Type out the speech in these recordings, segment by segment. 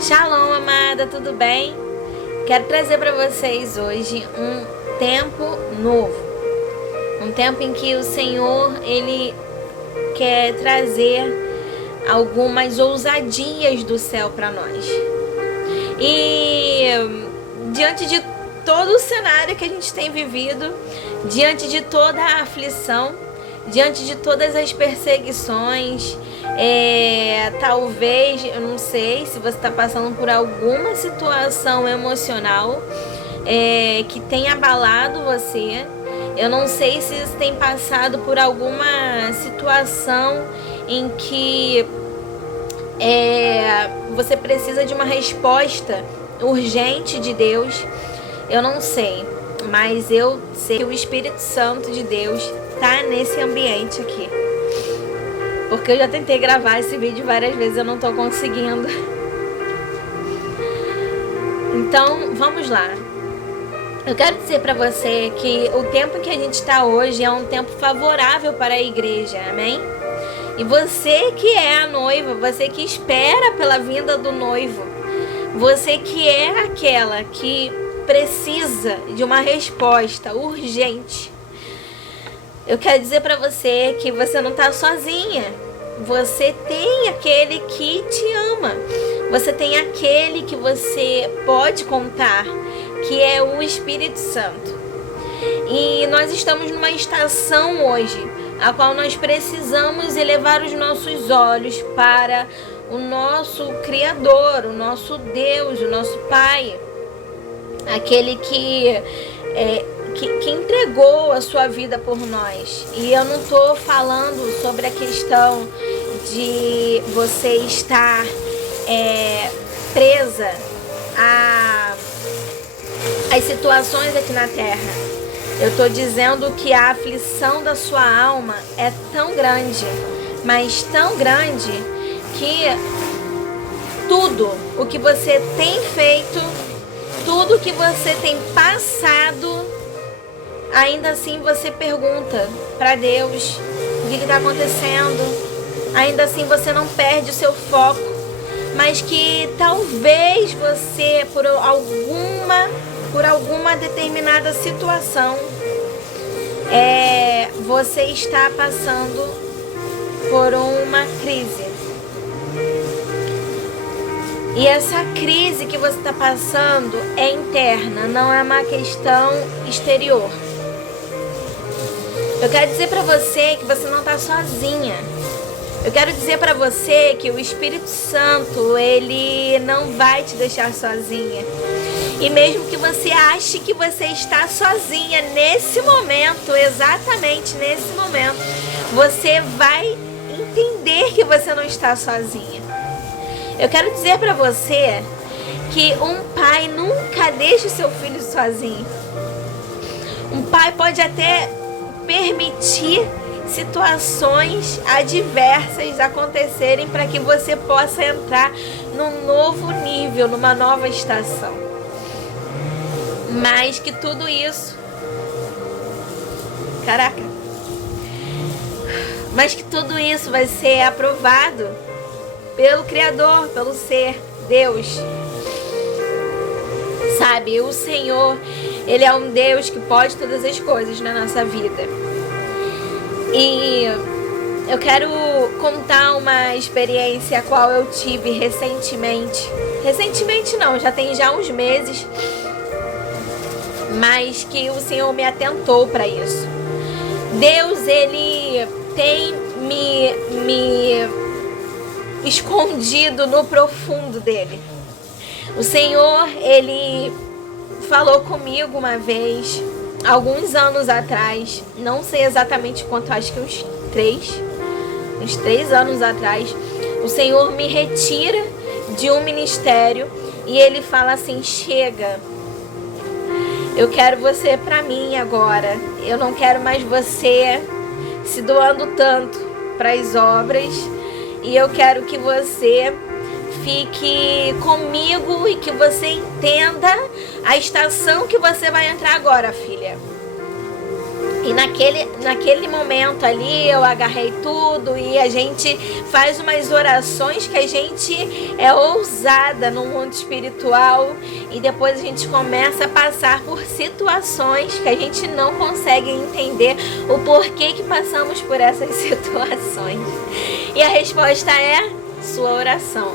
Shalom, amada, tudo bem? Quero trazer para vocês hoje um tempo novo. Um tempo em que o Senhor, Ele quer trazer algumas ousadias do céu para nós. E diante de todo o cenário que a gente tem vivido, diante de toda a aflição, diante de todas as perseguições, talvez, eu não sei se você está passando por alguma situação emocional que tenha abalado você. Eu não sei se você tem passado por alguma situação em que você precisa de uma resposta urgente de Deus. Eu não sei, mas eu sei que o Espírito Santo de Deus está nesse ambiente aqui. Porque eu já tentei gravar esse vídeo várias vezes, eu não estou conseguindo. Então, vamos lá. Eu quero dizer para você que o tempo que a gente está hoje é um tempo favorável para a igreja, amém? E você que é a noiva, você que espera pela vinda do noivo, você que é aquela que precisa de uma resposta urgente, eu quero dizer para você que você não está sozinha. Você tem aquele que te ama. Você tem aquele que você pode contar, que é o Espírito Santo. E nós estamos numa estação hoje, a qual nós precisamos elevar os nossos olhos para o nosso Criador, o nosso Deus, o nosso Pai. Aquele que entregou a sua vida por nós. E eu não estou falando sobre a questão de você estar presa às situações aqui na terra. Eu estou dizendo que a aflição da sua alma é tão grande, mas tão grande, que tudo o que você tem feito, tudo o que você tem passado, ainda assim você pergunta para Deus o que está acontecendo. Ainda assim você não perde o seu foco, mas que talvez você, por alguma determinada situação, você está passando por uma crise. E essa crise que você está passando é interna, não é uma questão exterior. Eu quero dizer para você que você não está sozinha. Eu quero dizer para você que o Espírito Santo, ele não vai te deixar sozinha. E mesmo que você ache que você está sozinha nesse momento, exatamente nesse momento, você vai entender que você não está sozinha. Eu quero dizer para você que um pai nunca deixa o seu filho sozinho. Um pai pode até permitir situações adversas acontecerem para que você possa entrar num novo nível, numa nova estação. Mas que tudo isso, mas que tudo isso vai ser aprovado pelo Criador, pelo ser Deus. Sabe, o Senhor, Ele é um Deus que pode todas as coisas na nossa vida. E eu quero contar uma experiência a qual eu tive recentemente. Recentemente não, já tem uns meses, mas que o Senhor me atentou para isso. Deus, Ele tem me escondido no profundo dele. O Senhor, Ele falou comigo uma vez, alguns anos atrás, não sei exatamente quanto, acho que uns 3 anos atrás. O Senhor me retira de um ministério e Ele fala assim: chega, eu quero você para mim agora. Eu não quero mais você se doando tanto para as obras, e eu quero que você fique comigo e que você entenda a estação que você vai entrar agora, filha. E naquele momento ali eu agarrei tudo e a gente faz umas orações que a gente é ousada no mundo espiritual, e depois a gente começa a passar por situações que a gente não consegue entender o porquê que passamos por essas situações. E a resposta é sua oração.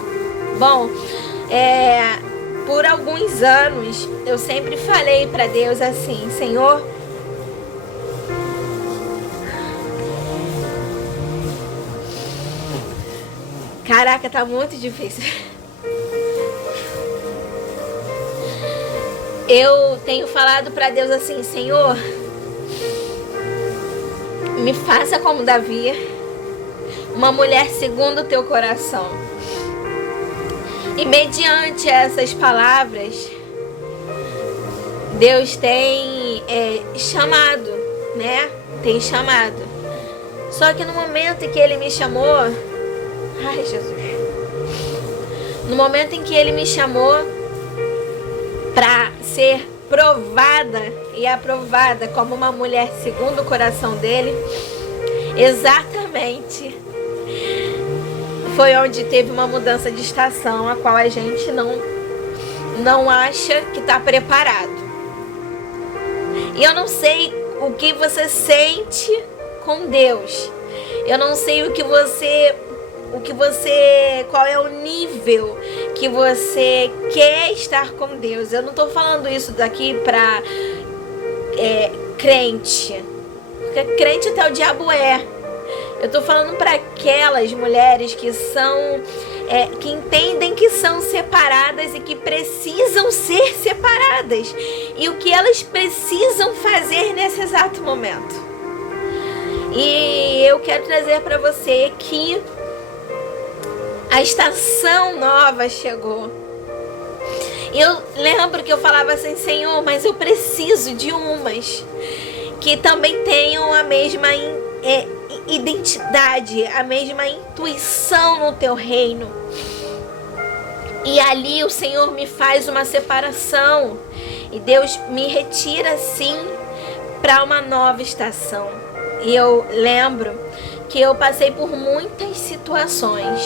Bom, por alguns anos eu sempre falei para Deus assim: Senhor, caraca, tá muito difícil. Eu tenho falado para Deus assim: Senhor, me faça como Davi, uma mulher segundo o teu coração. E mediante essas palavras, Deus tem chamado, né? Tem chamado. Só que no momento em que Ele me chamou, ai, Jesus. No momento em que Ele me chamou para ser provada e aprovada como uma mulher segundo o coração dele, exatamente foi onde teve uma mudança de estação, a qual a gente não acha que está preparado. E eu não sei o que você sente com Deus. Eu não sei qual é o nível que você quer estar com Deus. Eu não estou falando isso daqui para crente, porque crente até o diabo é. Eu estou falando para aquelas mulheres que que entendem que são separadas e que precisam ser separadas, e o que elas precisam fazer nesse exato momento. E eu quero trazer para você que a estação nova chegou. E eu lembro que eu falava assim: Senhor, mas eu preciso de umas que também tenham a mesma identidade, a mesma intuição no teu reino. E ali o Senhor me faz uma separação, e Deus me retira assim para uma nova estação. E eu lembro que eu passei por muitas situações,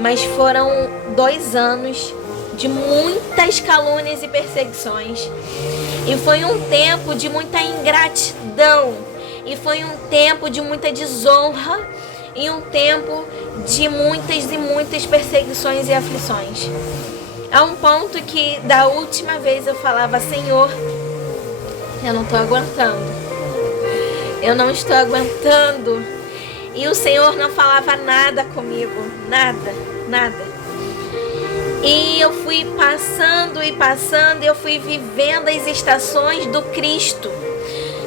mas foram 2 anos de muitas calúnias e perseguições. E foi um tempo de muita ingratidão. E foi um tempo de muita desonra. E um tempo de muitas e muitas perseguições e aflições. A um ponto que da última vez eu falava: Senhor, eu não estou aguentando. Eu não estou aguentando. E o Senhor não falava nada comigo. Nada, nada. E eu fui passando e passando. Eu fui vivendo as estações do Cristo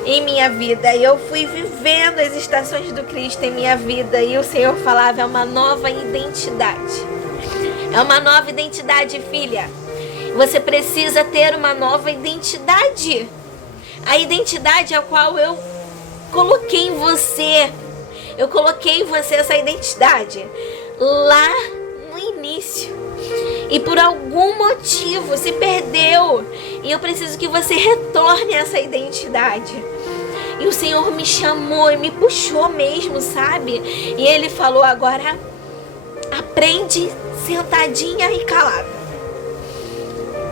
em minha vida. E eu fui vivendo as estações do Cristo em minha vida. E o Senhor falava: é uma nova identidade. É uma nova identidade, filha. Você precisa ter uma nova identidade. A identidade a qual eu coloquei em você. Eu coloquei em você essa identidade lá no início. E por algum motivo se perdeu. E eu preciso que você retorne a essa identidade. E o Senhor me chamou e me puxou mesmo, sabe? E Ele falou: agora aprende sentadinha e calada.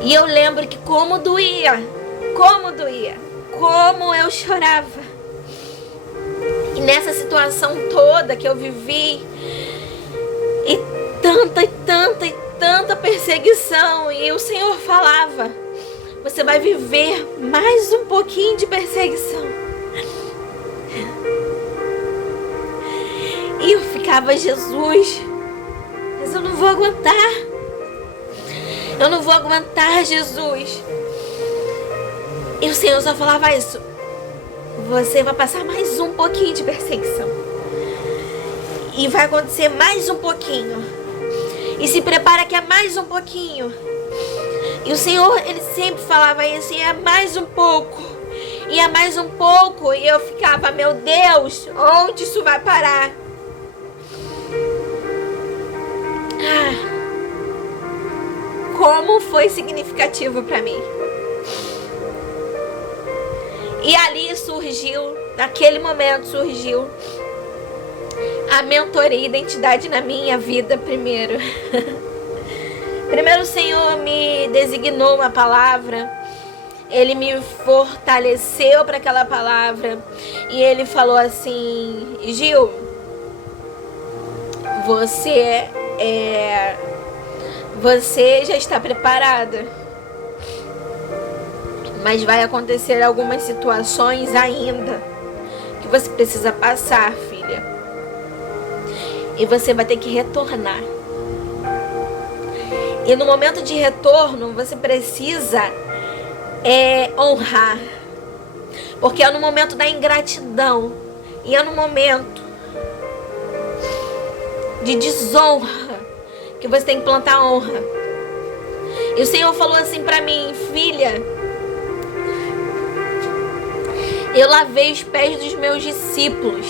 E eu lembro que como doía, como eu chorava. E nessa situação toda que eu vivi, e tanta perseguição, e o Senhor falava: você vai viver mais um pouquinho de perseguição. E eu ficava: Jesus, mas eu não vou aguentar. Eu não vou aguentar, Jesus. E o Senhor só falava isso: você vai passar mais um pouquinho de perseguição. E vai acontecer mais um pouquinho. E se prepara que é mais um pouquinho. E o Senhor, Ele sempre falava isso: e é mais um pouco. E é mais um pouco. E eu ficava: meu Deus, onde isso vai parar? Como foi significativo para mim. E ali surgiu naquele momento surgiu a mentoria identidade na minha vida primeiro. Primeiro o Senhor me designou uma palavra, Ele me fortaleceu para aquela palavra e Ele falou assim: Gil, você já está preparada, mas vai acontecer algumas situações ainda que você precisa passar, filha, e você vai ter que retornar. E no momento de retorno você precisa honrar, porque é no momento da ingratidão e é no momento de desonra que você tem que plantar honra. E o Senhor falou assim pra mim: filha, eu lavei os pés dos meus discípulos,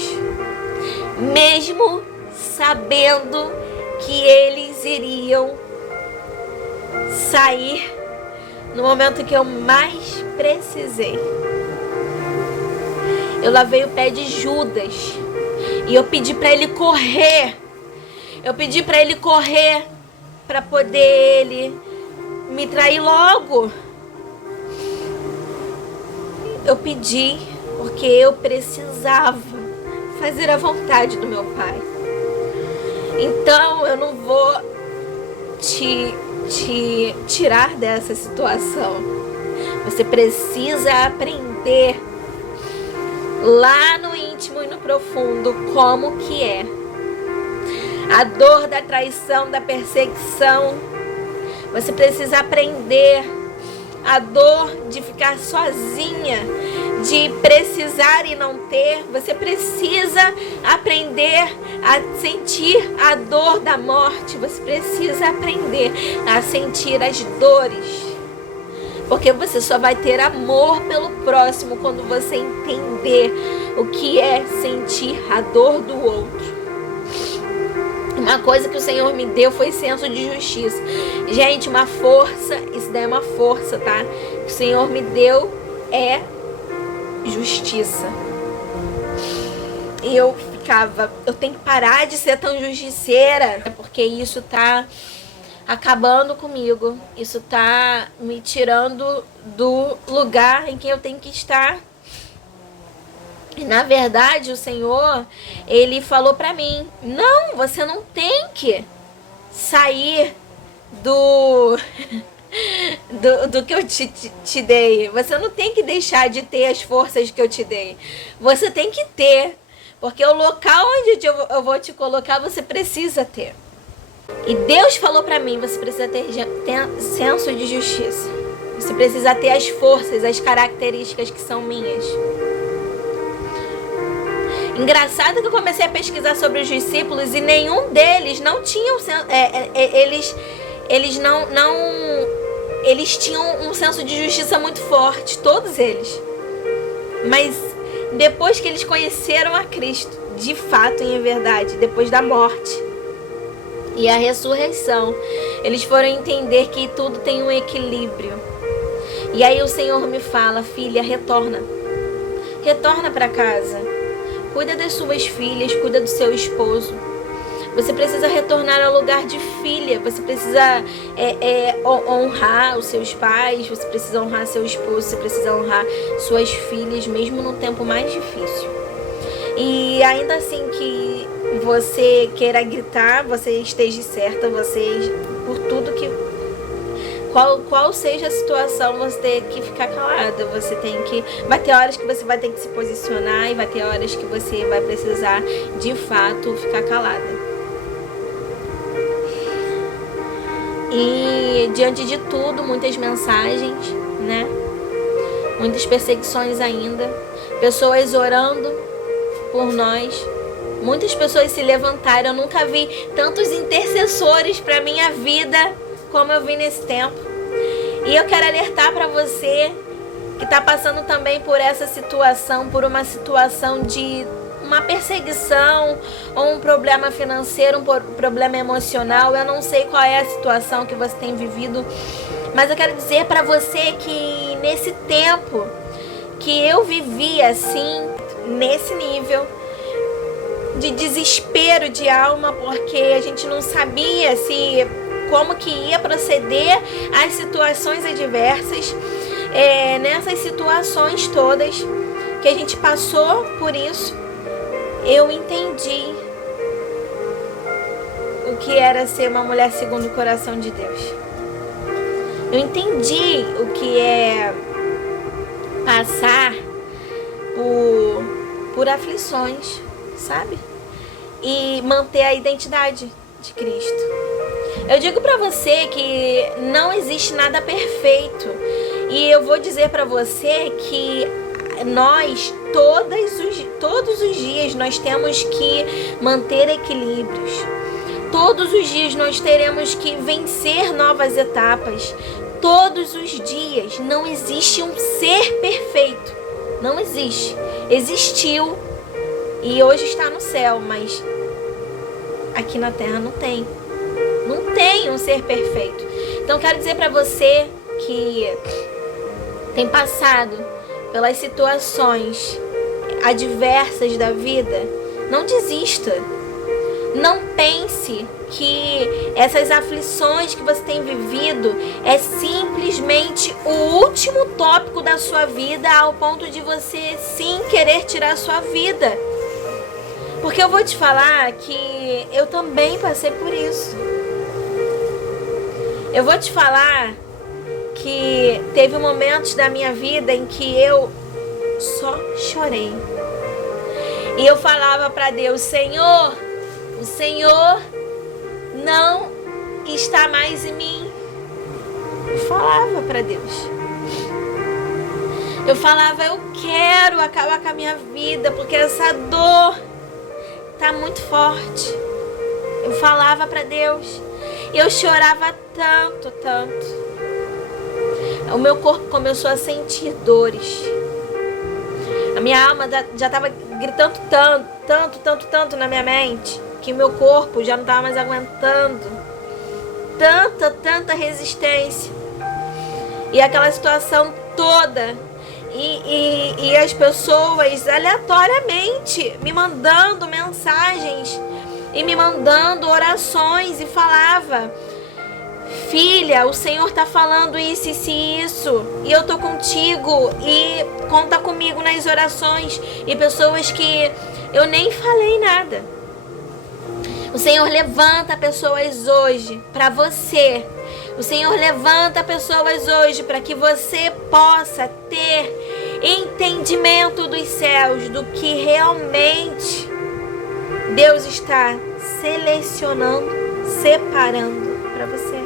mesmo sabendo que eles iriam sair no momento que eu mais precisei. Eu lavei o pé de Judas e eu pedi para ele correr. Eu pedi para ele correr para poder ele me trair logo. Eu pedi porque eu precisava fazer a vontade do meu Pai. Então eu não vou te tirar dessa situação. Você precisa aprender lá no íntimo e no profundo como que é a dor da traição, da perseguição. Você precisa aprender a dor de ficar sozinha, de precisar e não ter. Você precisa aprender a sentir a dor da morte. Você precisa aprender a sentir as dores, porque você só vai ter amor pelo próximo quando você entender o que é sentir a dor do outro. Uma coisa que o Senhor me deu foi senso de justiça. Gente, uma força, isso daí é uma força, tá? O Senhor me deu é justiça. E eu tenho que parar de ser tão justiceira, porque isso tá acabando comigo. Isso tá me tirando do lugar em que eu tenho que estar. E na verdade o Senhor, Ele falou pra mim: não, você não tem que sair do que eu te dei. Você não tem que deixar de ter as forças que eu te dei. Você tem que ter, porque o local onde eu vou te colocar, você precisa ter. E Deus falou pra mim: você precisa ter senso de justiça. Você precisa ter as forças, as características que são minhas. Engraçado que eu comecei a pesquisar sobre os discípulos e nenhum deles não tinham eles tinham um senso de justiça muito forte, todos eles. Mas depois que eles conheceram a Cristo, de fato e em verdade, depois da morte e a ressurreição, eles foram entender que tudo tem um equilíbrio. E aí o Senhor me fala: filha, retorna para casa. Cuida das suas filhas, cuida do seu esposo. Você precisa retornar ao lugar de filha. Você precisa honrar os seus pais. Você precisa honrar seu esposo. Você precisa honrar suas filhas, mesmo no tempo mais difícil. E ainda assim que você queira gritar, você esteja certa. Você, por tudo que... Qual seja a situação, você tem que ficar calada. Você tem que... Vai ter horas que você vai ter que se posicionar e vai ter horas que você vai precisar, de fato, ficar calada. E diante de tudo, muitas mensagens, né? Muitas perseguições ainda. Pessoas orando por nós. Muitas pessoas se levantaram. Eu nunca vi tantos intercessores para minha vida como eu vi nesse tempo. E eu quero alertar para você que está passando também por essa situação, por uma situação de uma perseguição ou um problema financeiro, um problema emocional. Eu não sei qual é a situação que você tem vivido, mas eu quero dizer para você que nesse tempo que eu vivi assim, nesse nível de desespero de alma, porque a gente não sabia como que ia proceder às situações adversas, nessas situações todas que a gente passou por isso. Eu entendi o que era ser uma mulher segundo o coração de Deus. Eu entendi o que é passar por aflições, sabe? E manter a identidade de Cristo. Eu digo pra você que não existe nada perfeito. E eu vou dizer pra você que nós, todos os dias, nós temos que manter equilíbrios. Todos os dias nós teremos que vencer novas etapas. Todos os dias. Não existe um ser perfeito. Não existe. Existiu e hoje está no céu, mas aqui na terra não tem. Não tem um ser perfeito. Então quero dizer para você que tem passado pelas situações adversas da vida, não desista. Não pense que essas aflições que você tem vivido é simplesmente o último tópico da sua vida, ao ponto de você sim querer tirar a sua vida. Porque eu vou te falar que eu também passei por isso. Eu vou te falar que teve momentos da minha vida em que eu só chorei. E eu falava para Deus: Senhor, o Senhor não está mais em mim. Eu falava para Deus. Eu falava: eu quero acabar com a minha vida, porque essa dor tá muito forte. Eu falava para Deus. E eu chorava tanto, tanto. O meu corpo começou a sentir dores. A minha alma já estava gritando tanto na minha mente, que meu corpo já não estava mais aguentando. Tanta resistência. E aquela situação toda. E as pessoas aleatoriamente me mandando mensagens e me mandando orações, e falava: filha, o Senhor está falando isso, e eu tô contigo, e conta comigo nas orações. E pessoas que eu nem falei nada. O Senhor levanta pessoas hoje para você. O Senhor levanta pessoas hoje para que você possa ter entendimento dos céus, do que realmente Deus está selecionando, separando para você.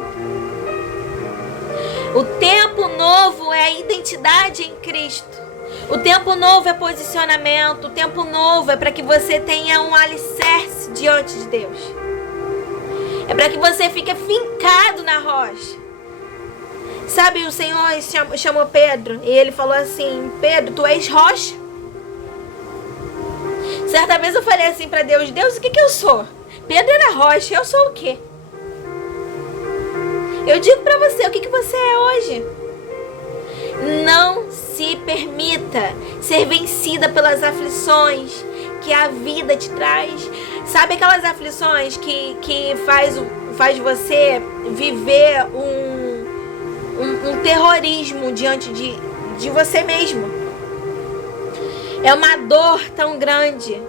O tempo novo é a identidade em Cristo. O tempo novo é posicionamento. O tempo novo é para que você tenha um alicerce diante de Deus. É para que você fique fincado na rocha. Sabe, o Senhor chamou Pedro e ele falou assim: Pedro, tu és rocha. Certa vez eu falei assim para Deus: Deus, o que eu sou? Pedro era rocha, eu sou o quê? Eu digo para você, o que você é hoje? Não se permita ser vencida pelas aflições que a vida te traz. Sabe aquelas aflições que faz você viver um terrorismo diante de você mesmo? É uma dor tão grande.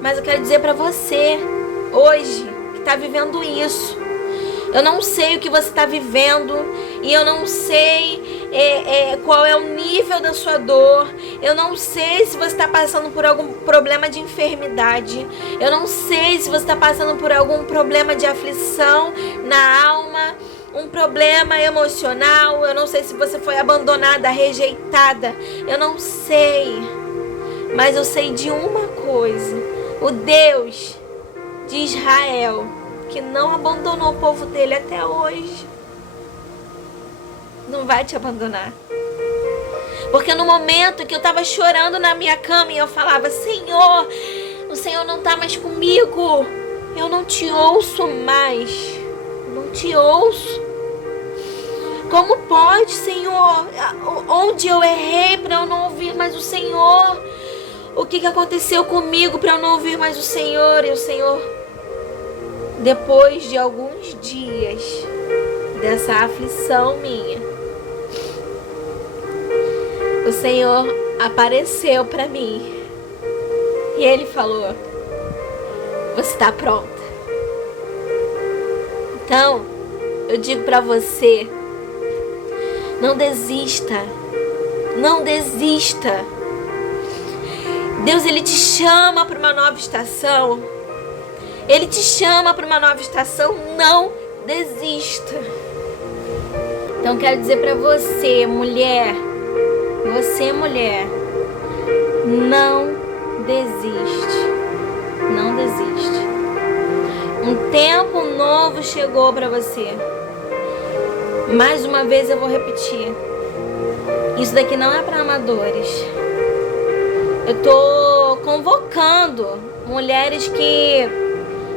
Mas eu quero dizer para você hoje que está vivendo isso. Eu não sei o que você está vivendo. E eu não sei qual é o nível da sua dor. Eu não sei se você está passando por algum problema de enfermidade. Eu não sei se você está passando por algum problema de aflição na alma, um problema emocional. Eu não sei se você foi abandonada, rejeitada. Eu não sei. Mas eu sei de uma coisa: o Deus de Israel, que não abandonou o povo dele até hoje, não vai te abandonar. Porque no momento que eu estava chorando na minha cama e eu falava: Senhor, o Senhor não está mais comigo, eu não te ouço mais, não te ouço. Como pode, Senhor? Onde eu errei para eu não ouvir mais o Senhor? o que aconteceu comigo para eu não ouvir mais o Senhor. E o Senhor, depois de alguns dias dessa aflição minha, o Senhor apareceu para mim e Ele falou: você está pronta. Então, eu digo para você, não desista. Não desista. Deus, Ele te chama para uma nova estação. Ele te chama para uma nova estação. Não desista. Então, quero dizer para você, mulher, não desiste. Não desiste. Um tempo novo chegou para você. Mais uma vez eu vou repetir. Isso daqui não é para amadores. Eu tô convocando mulheres que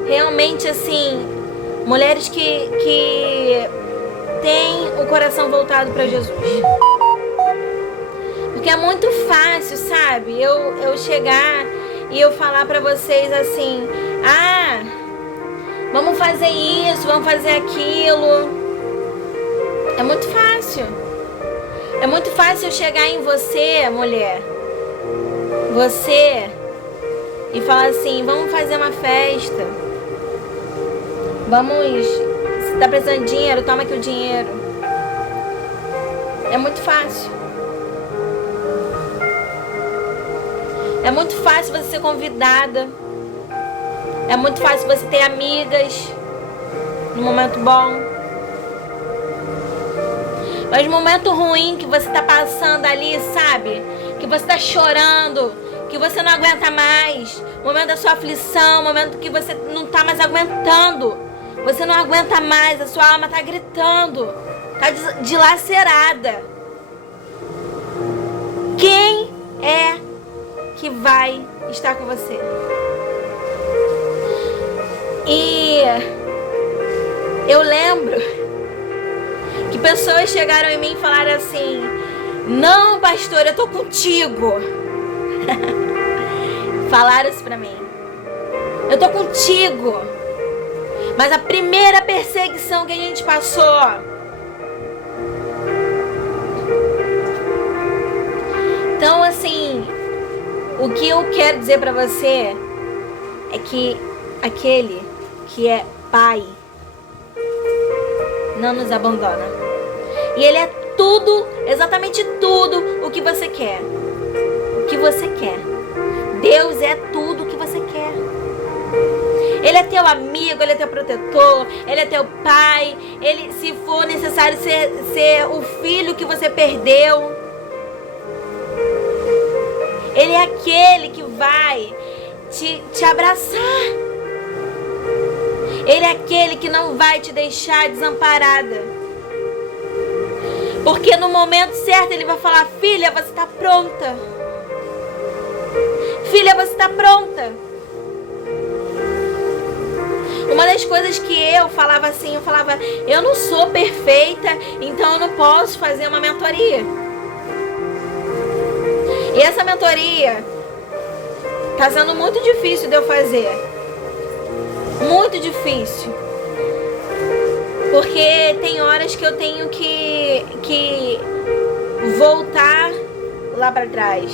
realmente, assim, mulheres que têm o coração voltado para Jesus. Porque é muito fácil, sabe? Eu chegar e eu falar para vocês assim: ah, vamos fazer isso, vamos fazer aquilo. É muito fácil. É muito fácil eu chegar em você, mulher, e falar assim: vamos fazer uma festa. Vamos, se tá precisando de dinheiro, toma aqui o dinheiro. É muito fácil. É muito fácil você ser convidada. É muito fácil você ter amigas no momento bom. Mas no momento ruim que você tá passando ali, sabe? Que você tá chorando, que você não aguenta mais. Momento da sua aflição, momento que você não tá mais aguentando. Você não aguenta mais, a sua alma tá gritando. Tá dilacerada. Quem é que vai estar com você? E eu lembro que pessoas chegaram em mim e falaram assim: não, pastor, eu tô contigo. Falaram isso pra mim: eu tô contigo. Mas a primeira perseguição que a gente passou, então, assim, o que eu quero dizer pra você é que aquele que é Pai não nos abandona. E Ele é tudo, exatamente tudo o que você quer. O que você quer. Deus é tudo o que você quer. Ele é teu amigo, Ele é teu protetor, Ele é teu pai. Ele, se for necessário ser o filho que você perdeu, Ele é aquele que vai te abraçar. Ele é aquele que não vai te deixar desamparada. Porque no momento certo Ele vai falar: filha, você está pronta. Filha, você está pronta. Uma das coisas que eu falava assim, eu não sou perfeita, então eu não posso fazer uma mentoria. E essa mentoria tá sendo muito difícil de eu fazer. Muito difícil. Porque tem horas que eu tenho que voltar lá para trás.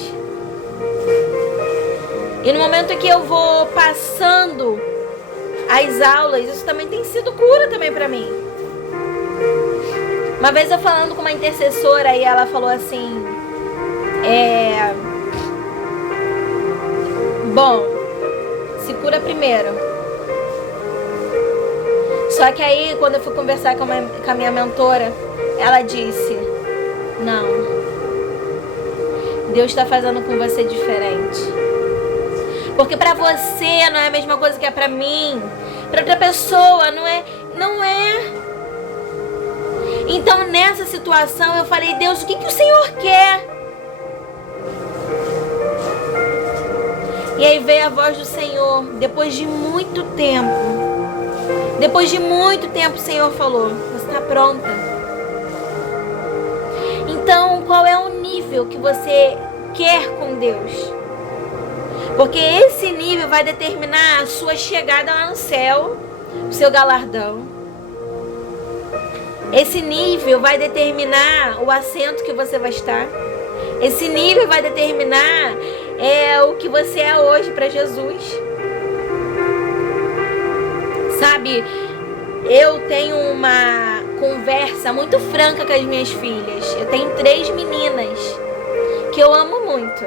E no momento que eu vou passando as aulas, isso também tem sido cura também para mim. Uma vez eu falando com uma intercessora e ela falou assim: bom, se cura primeiro. Só que aí, quando eu fui conversar com a minha mentora, ela disse: não, Deus está fazendo com você diferente. Porque pra você não é a mesma coisa que é pra mim. Pra outra pessoa não é. Então, nessa situação, eu falei: Deus, o que o Senhor quer? E aí veio a voz do Senhor, depois de muito tempo. Depois de muito tempo, o Senhor falou: você está pronta. Então, qual é o nível que você quer com Deus? Porque esse nível vai determinar a sua chegada lá no céu, o seu galardão. Esse nível vai determinar o assento que você vai estar. Esse nível vai determinar o que você é hoje para Jesus. Sabe, eu tenho uma conversa muito franca com as minhas filhas. Eu tenho 3 meninas que eu amo muito.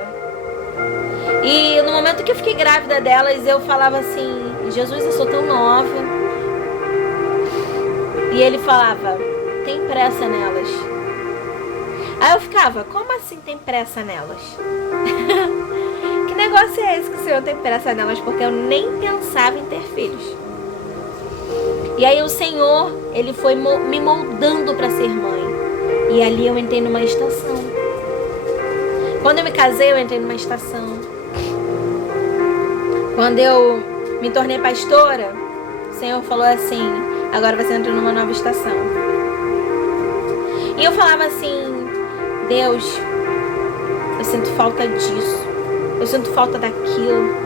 E no momento que eu fiquei grávida delas, eu falava assim: Jesus, eu sou tão nova. E ele falava: tem pressa nelas. Aí eu ficava: como assim tem pressa nelas? Que negócio é esse que o Senhor tem pressa nelas? Porque eu nem pensava em ter filhos. E aí o Senhor, Ele foi me moldando para ser mãe. E ali eu entrei numa estação. Quando eu me casei, eu entrei numa estação. Quando eu me tornei pastora, o Senhor falou assim: agora você entra numa nova estação. E eu falava assim: Deus, eu sinto falta disso. Eu sinto falta daquilo.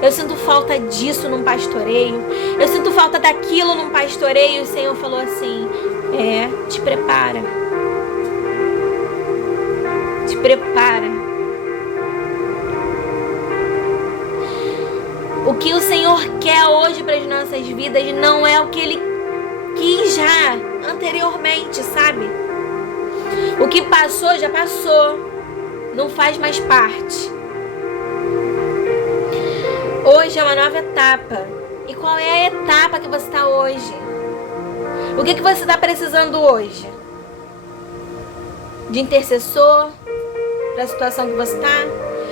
Eu sinto falta disso num pastoreio. Eu sinto falta daquilo num pastoreio. E o Senhor falou assim: te prepara. Te prepara. O que o Senhor quer hoje para as nossas vidas não é o que Ele quis já anteriormente, sabe? O que passou, já passou. Não faz mais parte. Hoje é uma nova etapa. E qual é a etapa que você está hoje? O que você está precisando hoje? De intercessor? Para a situação que você está?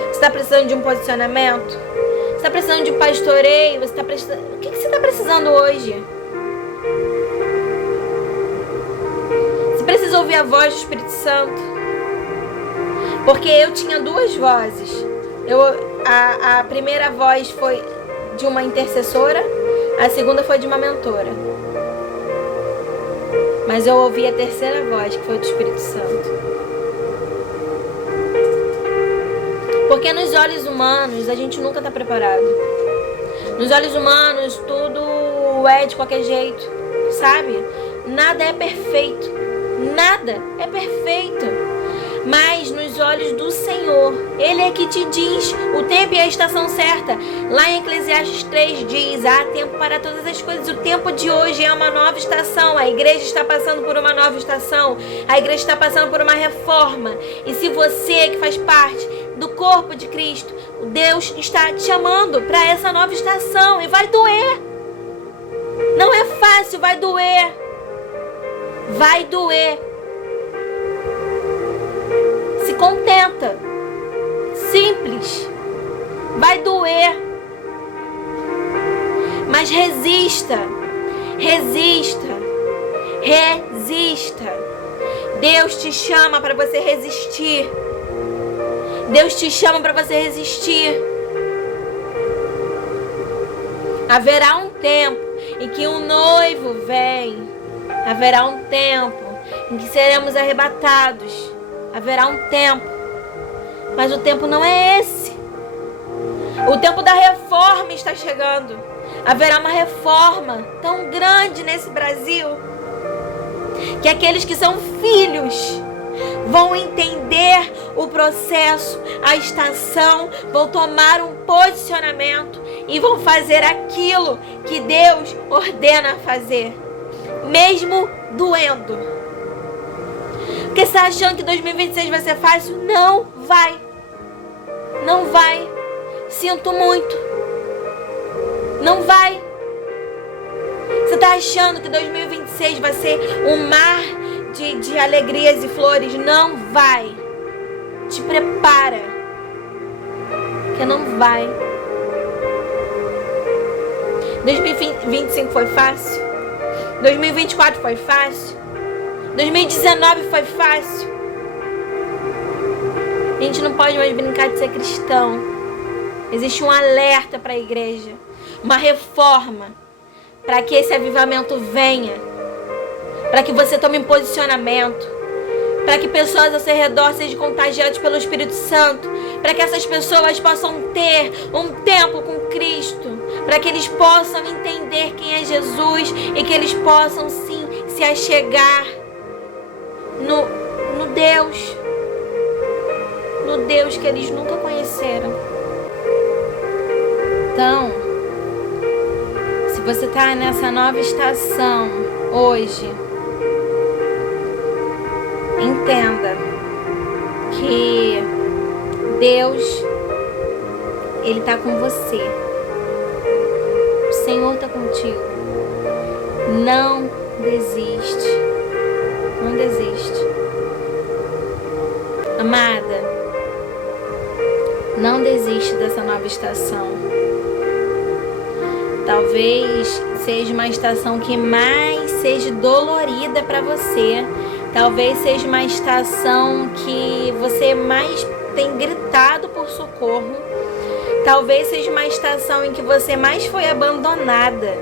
Você está precisando de um posicionamento? Você está precisando de um pastoreio? Você está precisando... O que você está precisando hoje? Você precisa ouvir a voz do Espírito Santo? Porque eu tinha 2 vozes. A primeira voz foi de uma intercessora, a segunda foi de uma mentora. Mas eu ouvi a terceira voz, que foi do Espírito Santo. Porque nos olhos humanos a gente nunca está preparado. Nos olhos humanos tudo é de qualquer jeito, sabe? Nada é perfeito. Nada é perfeito. Mas nos olhos do Senhor, Ele é que te diz o tempo e a estação certa. Lá em Eclesiastes 3 diz: há tempo para todas as coisas. O tempo de hoje é uma nova estação. A igreja está passando por uma nova estação. A igreja está passando por uma reforma. E se você que faz parte do corpo de Cristo, Deus está te chamando para essa nova estação. E vai doer. Não é fácil, vai doer. Vai doer. Se contenta. Simples. Vai doer. Mas resista. Resista. Resista. Deus te chama para você resistir. Deus te chama para você resistir. Haverá um tempo em que o noivo vem. Haverá um tempo em que seremos arrebatados. Haverá um tempo. Mas o tempo não é esse. O tempo da reforma está chegando. Haverá uma reforma tão grande nesse Brasil que aqueles que são filhos vão entender o processo, a estação, vão tomar um posicionamento e vão fazer aquilo que Deus ordena fazer, mesmo doendo. Porque você está achando que 2026 vai ser fácil? Não vai. Não vai. Sinto muito. Não vai. Você está achando que 2026 vai ser um mar de alegrias e flores? Não vai. Te prepara. Que não vai. 2025 foi fácil. 2024 foi fácil. 2019 foi fácil. A gente não pode mais brincar de ser cristão. Existe um alerta para a igreja. Uma reforma. Para que esse avivamento venha. Para que você tome um posicionamento. Para que pessoas ao seu redor sejam contagiadas pelo Espírito Santo. para que essas pessoas possam ter um tempo com Cristo, para que eles possam entender quem é Jesus e que eles possam sim se achegar no Deus que eles nunca conheceram. Então, se você está nessa nova estação hoje, entenda que Deus, Ele está com você. O Senhor está contigo. Não desiste. Não desiste. Amada, não desiste dessa nova estação. Talvez seja uma estação que mais seja dolorida para você. Talvez seja uma estação que você mais tem gritado por socorro. Talvez seja uma estação em que você mais foi abandonada,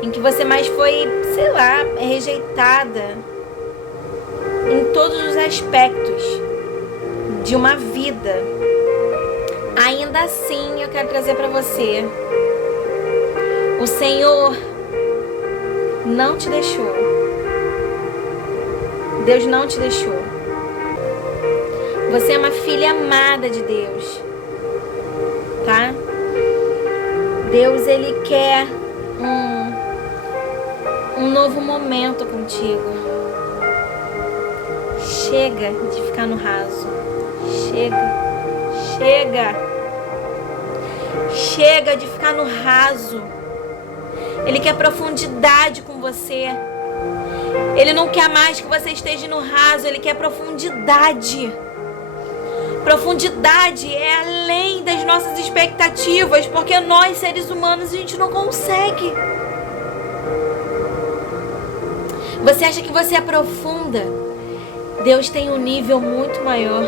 em que você mais foi, sei lá, rejeitada em todos os aspectos de uma vida. Ainda assim, eu quero trazer para você: o Senhor não te deixou. Deus não te deixou. Você é uma filha amada de Deus, tá? Deus, Ele quer um novo momento contigo. Chega de ficar no raso. Chega de ficar no raso. Ele quer profundidade com você. Ele não quer mais que você esteja no raso. Ele quer profundidade. Profundidade é além das nossas expectativas, porque nós, seres humanos, a gente não consegue. Você acha que você é profunda? Deus tem um nível muito maior.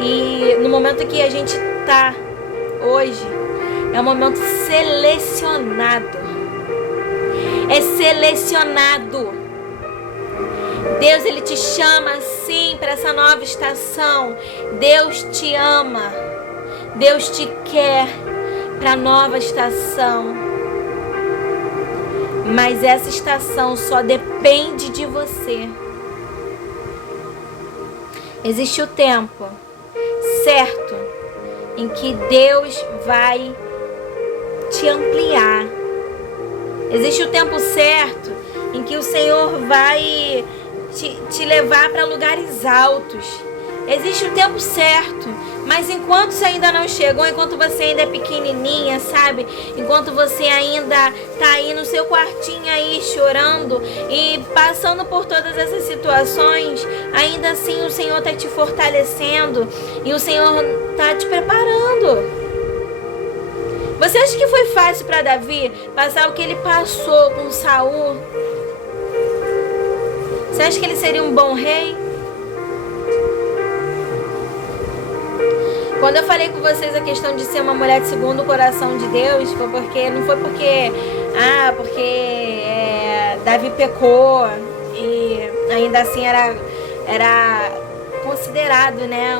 E no momento que a gente está hoje, é um momento selecionado. É selecionado. Deus, Ele te chama sim para essa nova estação. Deus te ama. Deus te quer para a nova estação. Mas essa estação só depende de você. Existe o tempo certo em que Deus vai te ampliar. Existe o tempo certo em que o Senhor vai te levar para lugares altos. Existe o tempo certo, mas enquanto isso ainda não chegou, enquanto você ainda é pequenininha, sabe? Enquanto você ainda tá aí no seu quartinho aí chorando e passando por todas essas situações, ainda assim o Senhor tá te fortalecendo e o Senhor tá te preparando. Você acha que foi fácil para Davi passar o que ele passou com Saul? Você acha que ele seria um bom rei? Quando eu falei com vocês a questão de ser uma mulher de segundo o coração de Deus, não foi porque Davi pecou e ainda assim era considerado, né,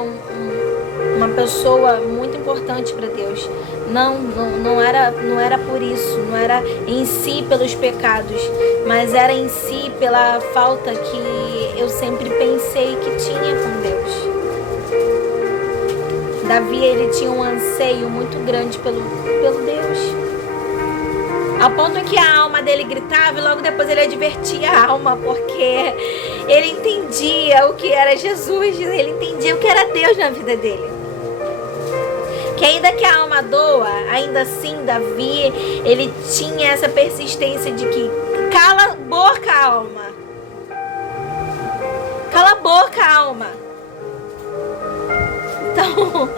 uma pessoa muito importante para Deus. Não era por isso, não era em si pelos pecados, mas era em si pela falta que eu sempre pensei que tinha com Deus. Davi, ele tinha um anseio muito grande pelo Deus, ao ponto que a alma dele gritava e logo depois ele advertia a alma, porque ele entendia o que era Jesus, ele entendia o que era Deus na vida dele. Que ainda que a alma doa, ainda assim Davi, ele tinha essa persistência de que cala a boca, alma. Cala a boca, alma. Então,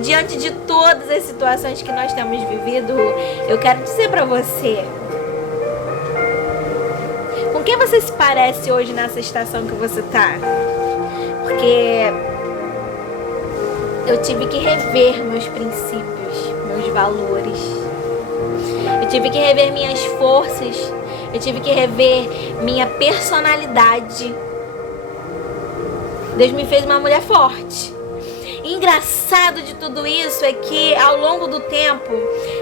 diante de todas as situações que nós temos vivido, eu quero dizer para você, com quem você se parece hoje nessa estação que você tá? Porque eu tive que rever meus princípios, meus valores. Eu tive que rever minhas forças. Eu tive que rever minha personalidade. Deus me fez uma mulher forte. Engraçado de tudo isso é que ao longo do tempo,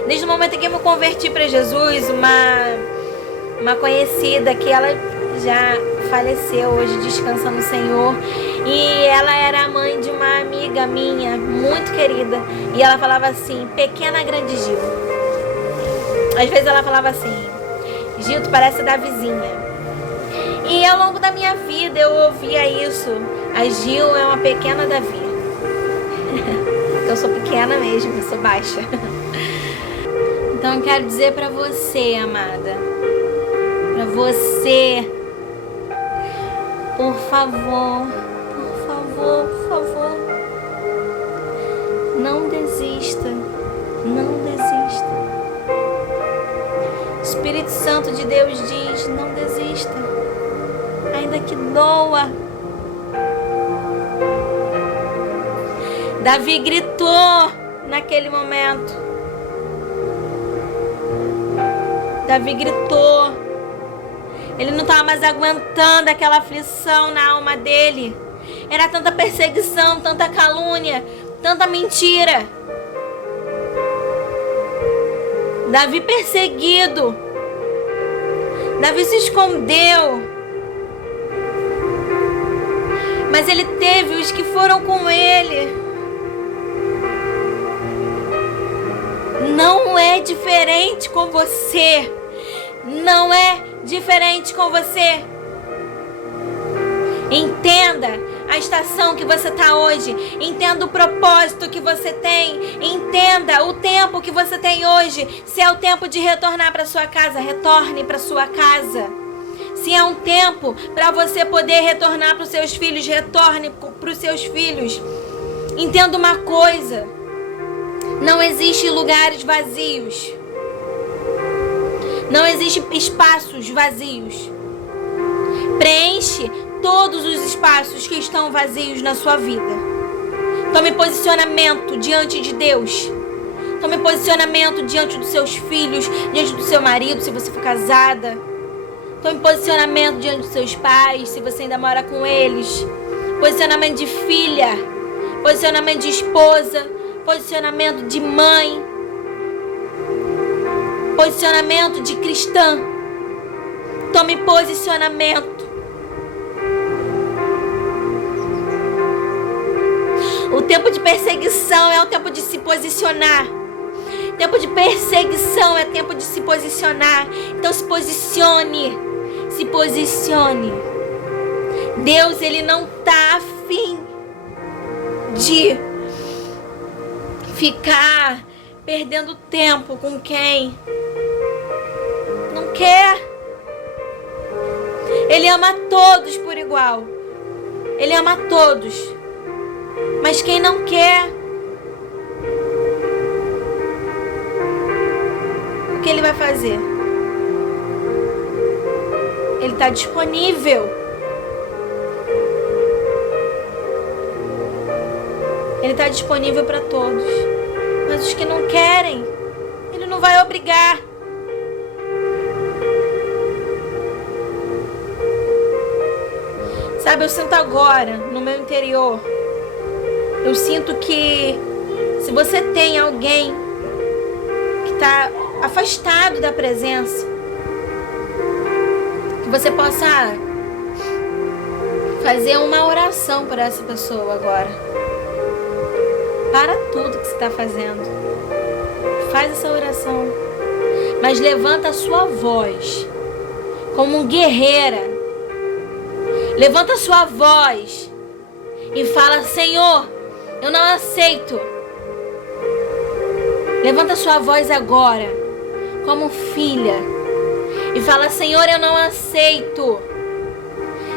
desde o momento em que eu me converti para Jesus, uma conhecida que ela já faleceu, hoje descansa no Senhor, e ela era a mãe de uma amiga minha, muito querida, e ela falava assim: pequena grande Gil. Às vezes ela falava assim: Gil, tu parece da vizinha. E ao longo da minha vida eu ouvia isso: a Gil é uma pequena Davi. Eu sou pequena mesmo, eu sou baixa. Então eu quero dizer pra você, amada, pra você, por favor, não desista, não desista. O Espírito Santo de Deus diz: não desista, ainda que doa. Davi gritou naquele momento. Davi gritou. Ele não estava mais aguentando aquela aflição na alma dele. Era tanta perseguição, tanta calúnia, tanta mentira. Davi perseguido. Davi se escondeu. Mas ele teve os que foram com ele. Não é diferente com você. Não é diferente com você. Entenda a estação que você está hoje. Entenda o propósito que você tem. Entenda o tempo que você tem hoje. Se é o tempo de retornar para sua casa, retorne para sua casa. Se é um tempo para você poder retornar para os seus filhos, retorne para os seus filhos. Entenda uma coisa: não existe lugares vazios. Não existe espaços vazios. Preenche todos os espaços que estão vazios na sua vida. Tome posicionamento diante de Deus. Tome posicionamento diante dos seus filhos, diante do seu marido, se você for casada. Tome posicionamento diante dos seus pais, se você ainda mora com eles. Posicionamento de filha. Posicionamento de esposa. Posicionamento de mãe. Posicionamento de cristã. Tome posicionamento. O tempo de perseguição é o tempo de se posicionar. O tempo de perseguição é tempo de se posicionar. Então se posicione. Se posicione. Deus, Ele não está afim de ficar perdendo tempo com quem não quer. Ele ama todos por igual. Ele ama todos. Mas quem não quer, o que Ele vai fazer? Ele está disponível. Ele está disponível para todos. Mas os que não querem, Ele não vai obrigar. Sabe, eu sinto agora, no meu interior, eu sinto que se você tem alguém que está afastado da presença, que você possa fazer uma oração por essa pessoa agora. Para tudo que você está fazendo. Faz essa oração. Mas levanta a sua voz como guerreira. Levanta a sua voz e fala: Senhor, eu não aceito. Levanta a sua voz agora como filha e fala: Senhor, eu não aceito.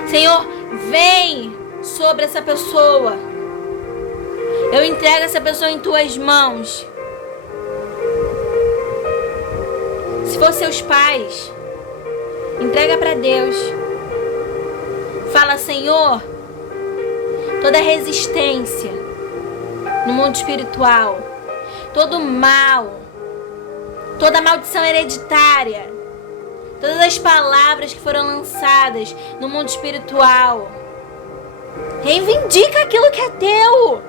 Senhor, vem sobre essa pessoa. Eu entrego essa pessoa em tuas mãos. Se for seus pais, entrega para Deus. Fala: Senhor, toda resistência no mundo espiritual, todo mal, toda maldição hereditária, todas as palavras que foram lançadas no mundo espiritual, Reivindica aquilo que é teu.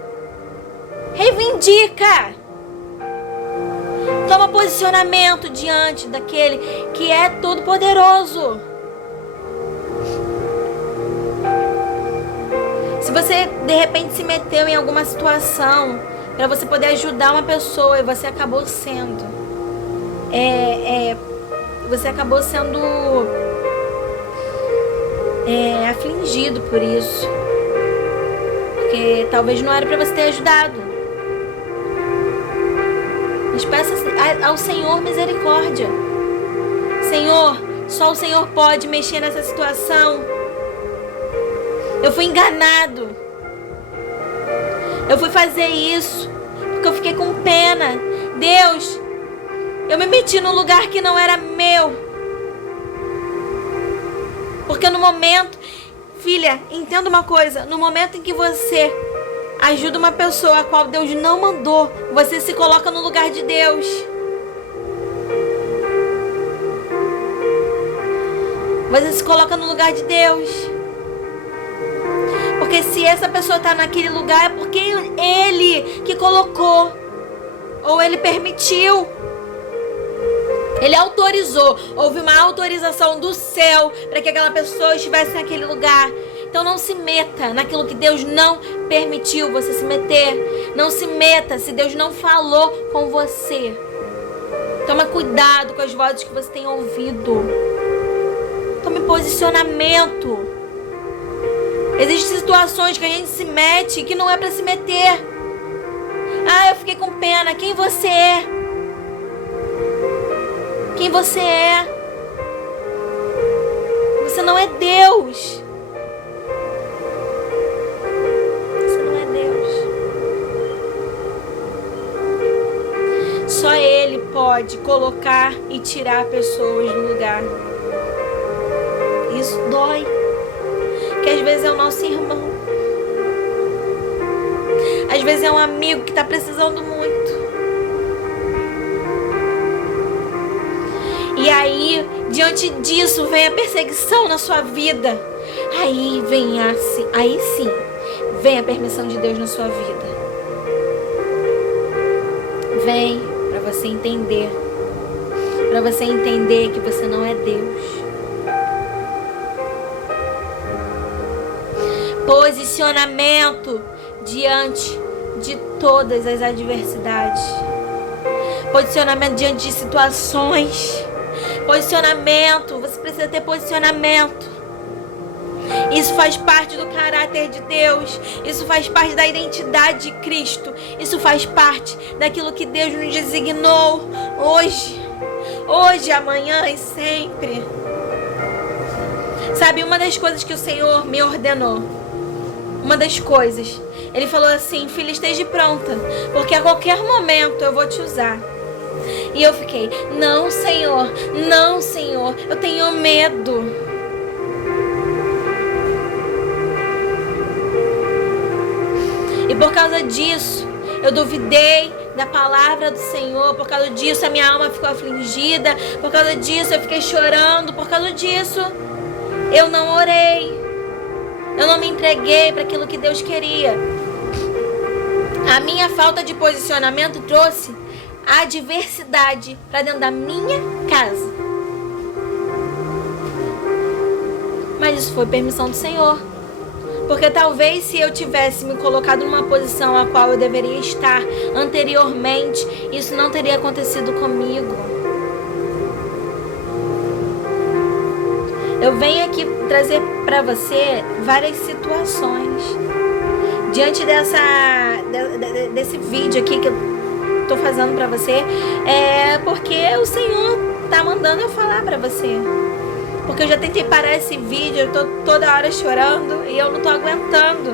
Reivindica. Toma posicionamento diante daquele que é todo poderoso. Se você de repente se meteu em alguma situação para você poder ajudar uma pessoa e você acabou sendo afligido por isso, porque talvez não era para você ter ajudado, mas peça ao Senhor misericórdia. Senhor, só o Senhor pode mexer nessa situação. Eu fui enganado. Eu fui fazer isso porque eu fiquei com pena. Deus, eu me meti num lugar que não era meu. Porque no momento, filha, entenda uma coisa, no momento em que você ajuda uma pessoa a qual Deus não mandou, você se coloca no lugar de Deus. Você se coloca no lugar de Deus. Porque se essa pessoa está naquele lugar é porque Ele que colocou, ou Ele permitiu, Ele autorizou, houve uma autorização do céu para que aquela pessoa estivesse naquele lugar. Então não se meta naquilo que Deus não permitiu você se meter. Não se meta se Deus não falou com você. Toma cuidado com as vozes que você tem ouvido. Tome posicionamento. Existem situações que a gente se mete que não é para se meter. Ah, eu fiquei com pena. Quem você é? Quem você é? Você não é Deus. Você não é Deus. Só Ele pode colocar e tirar pessoas do lugar. Isso dói. Que às vezes é o nosso irmão. Às vezes é um amigo que está precisando muito. E aí, diante disso, vem a perseguição na sua vida. Aí sim, vem a permissão de Deus na sua vida. Vem para você entender. Para você entender que você não é Deus. Posicionamento diante de todas as adversidades. Posicionamento diante de situações. Posicionamento, você precisa ter posicionamento. Isso faz parte do caráter de Deus. Isso faz parte da identidade de Cristo. Isso faz parte daquilo que Deus nos designou hoje, amanhã e sempre. Sabe, uma das coisas que o Senhor me ordenou, uma das coisas, Ele falou assim: filha, esteja pronta, porque a qualquer momento eu vou te usar. E eu fiquei: não, Senhor, eu tenho medo. E por causa disso, eu duvidei da palavra do Senhor. Por causa disso, a minha alma ficou afligida. Por causa disso, eu fiquei chorando. Por causa disso, eu não orei. Eu não me entreguei para aquilo que Deus queria. A minha falta de posicionamento trouxe adversidade para dentro da minha casa. Mas isso foi permissão do Senhor. Porque talvez se eu tivesse me colocado numa posição a qual eu deveria estar anteriormente, isso não teria acontecido comigo. Eu venho aqui trazer para você várias situações. Diante desse vídeo aqui que eu tô fazendo para você, é porque o Senhor tá mandando eu falar para você. Porque eu já tentei parar esse vídeo, eu tô toda hora chorando e eu não tô aguentando.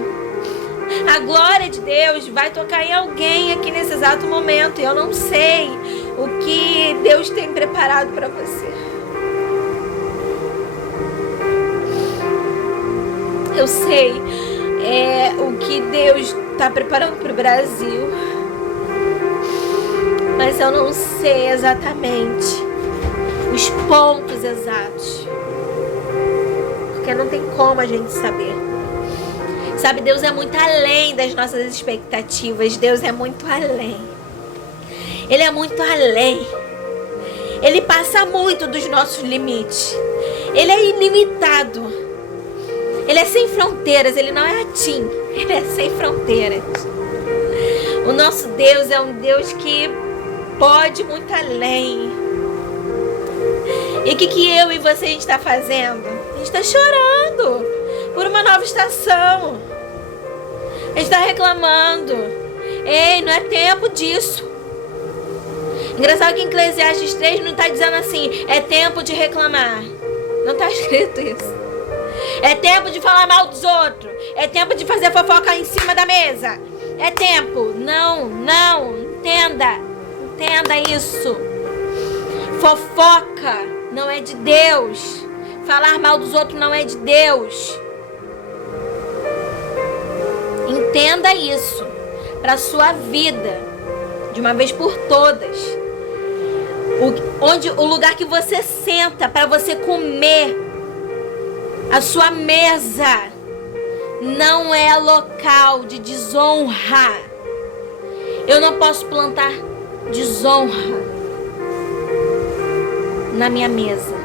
A glória de Deus vai tocar em alguém aqui nesse exato momento e eu não sei o que Deus tem preparado para você. Eu sei o que Deus está preparando para o Brasil, mas eu não sei exatamente os pontos exatos, porque não tem como a gente saber. Sabe, Deus é muito além das nossas expectativas. Deus é muito além. Ele é muito além. Ele passa muito dos nossos limites. Ele é ilimitado. Ele é sem fronteiras. Ele não é atim. Ele é sem fronteiras. O nosso Deus é um Deus que pode muito além. E o que eu e você a gente está fazendo? A gente está chorando por uma nova estação. A gente está reclamando. Ei, não é tempo disso. Engraçado que em Eclesiastes 3 não está dizendo assim, é tempo de reclamar. Não está escrito isso. É tempo de falar mal dos outros. É tempo de fazer fofoca em cima da mesa. É tempo. Não, não. Entenda. Entenda isso. Fofoca não é de Deus. Falar mal dos outros não é de Deus. Entenda isso para sua vida, de uma vez por todas. O lugar que você senta para você comer, a sua mesa, não é local de desonra. Eu não posso plantar desonra na minha mesa.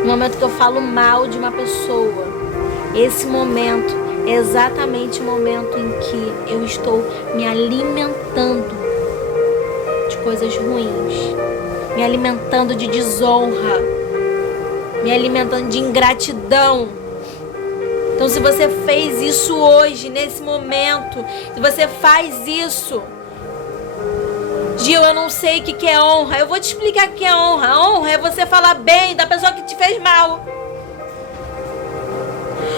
No momento que eu falo mal de uma pessoa, esse momento é exatamente o momento em que eu estou me alimentando de coisas ruins, me alimentando de desonra, me alimentando de ingratidão. Então, se você fez isso hoje, nesse momento, se você faz isso, Gil, eu não sei o que é honra. Eu vou te explicar o que é honra. A honra é você falar bem da pessoa que te fez mal.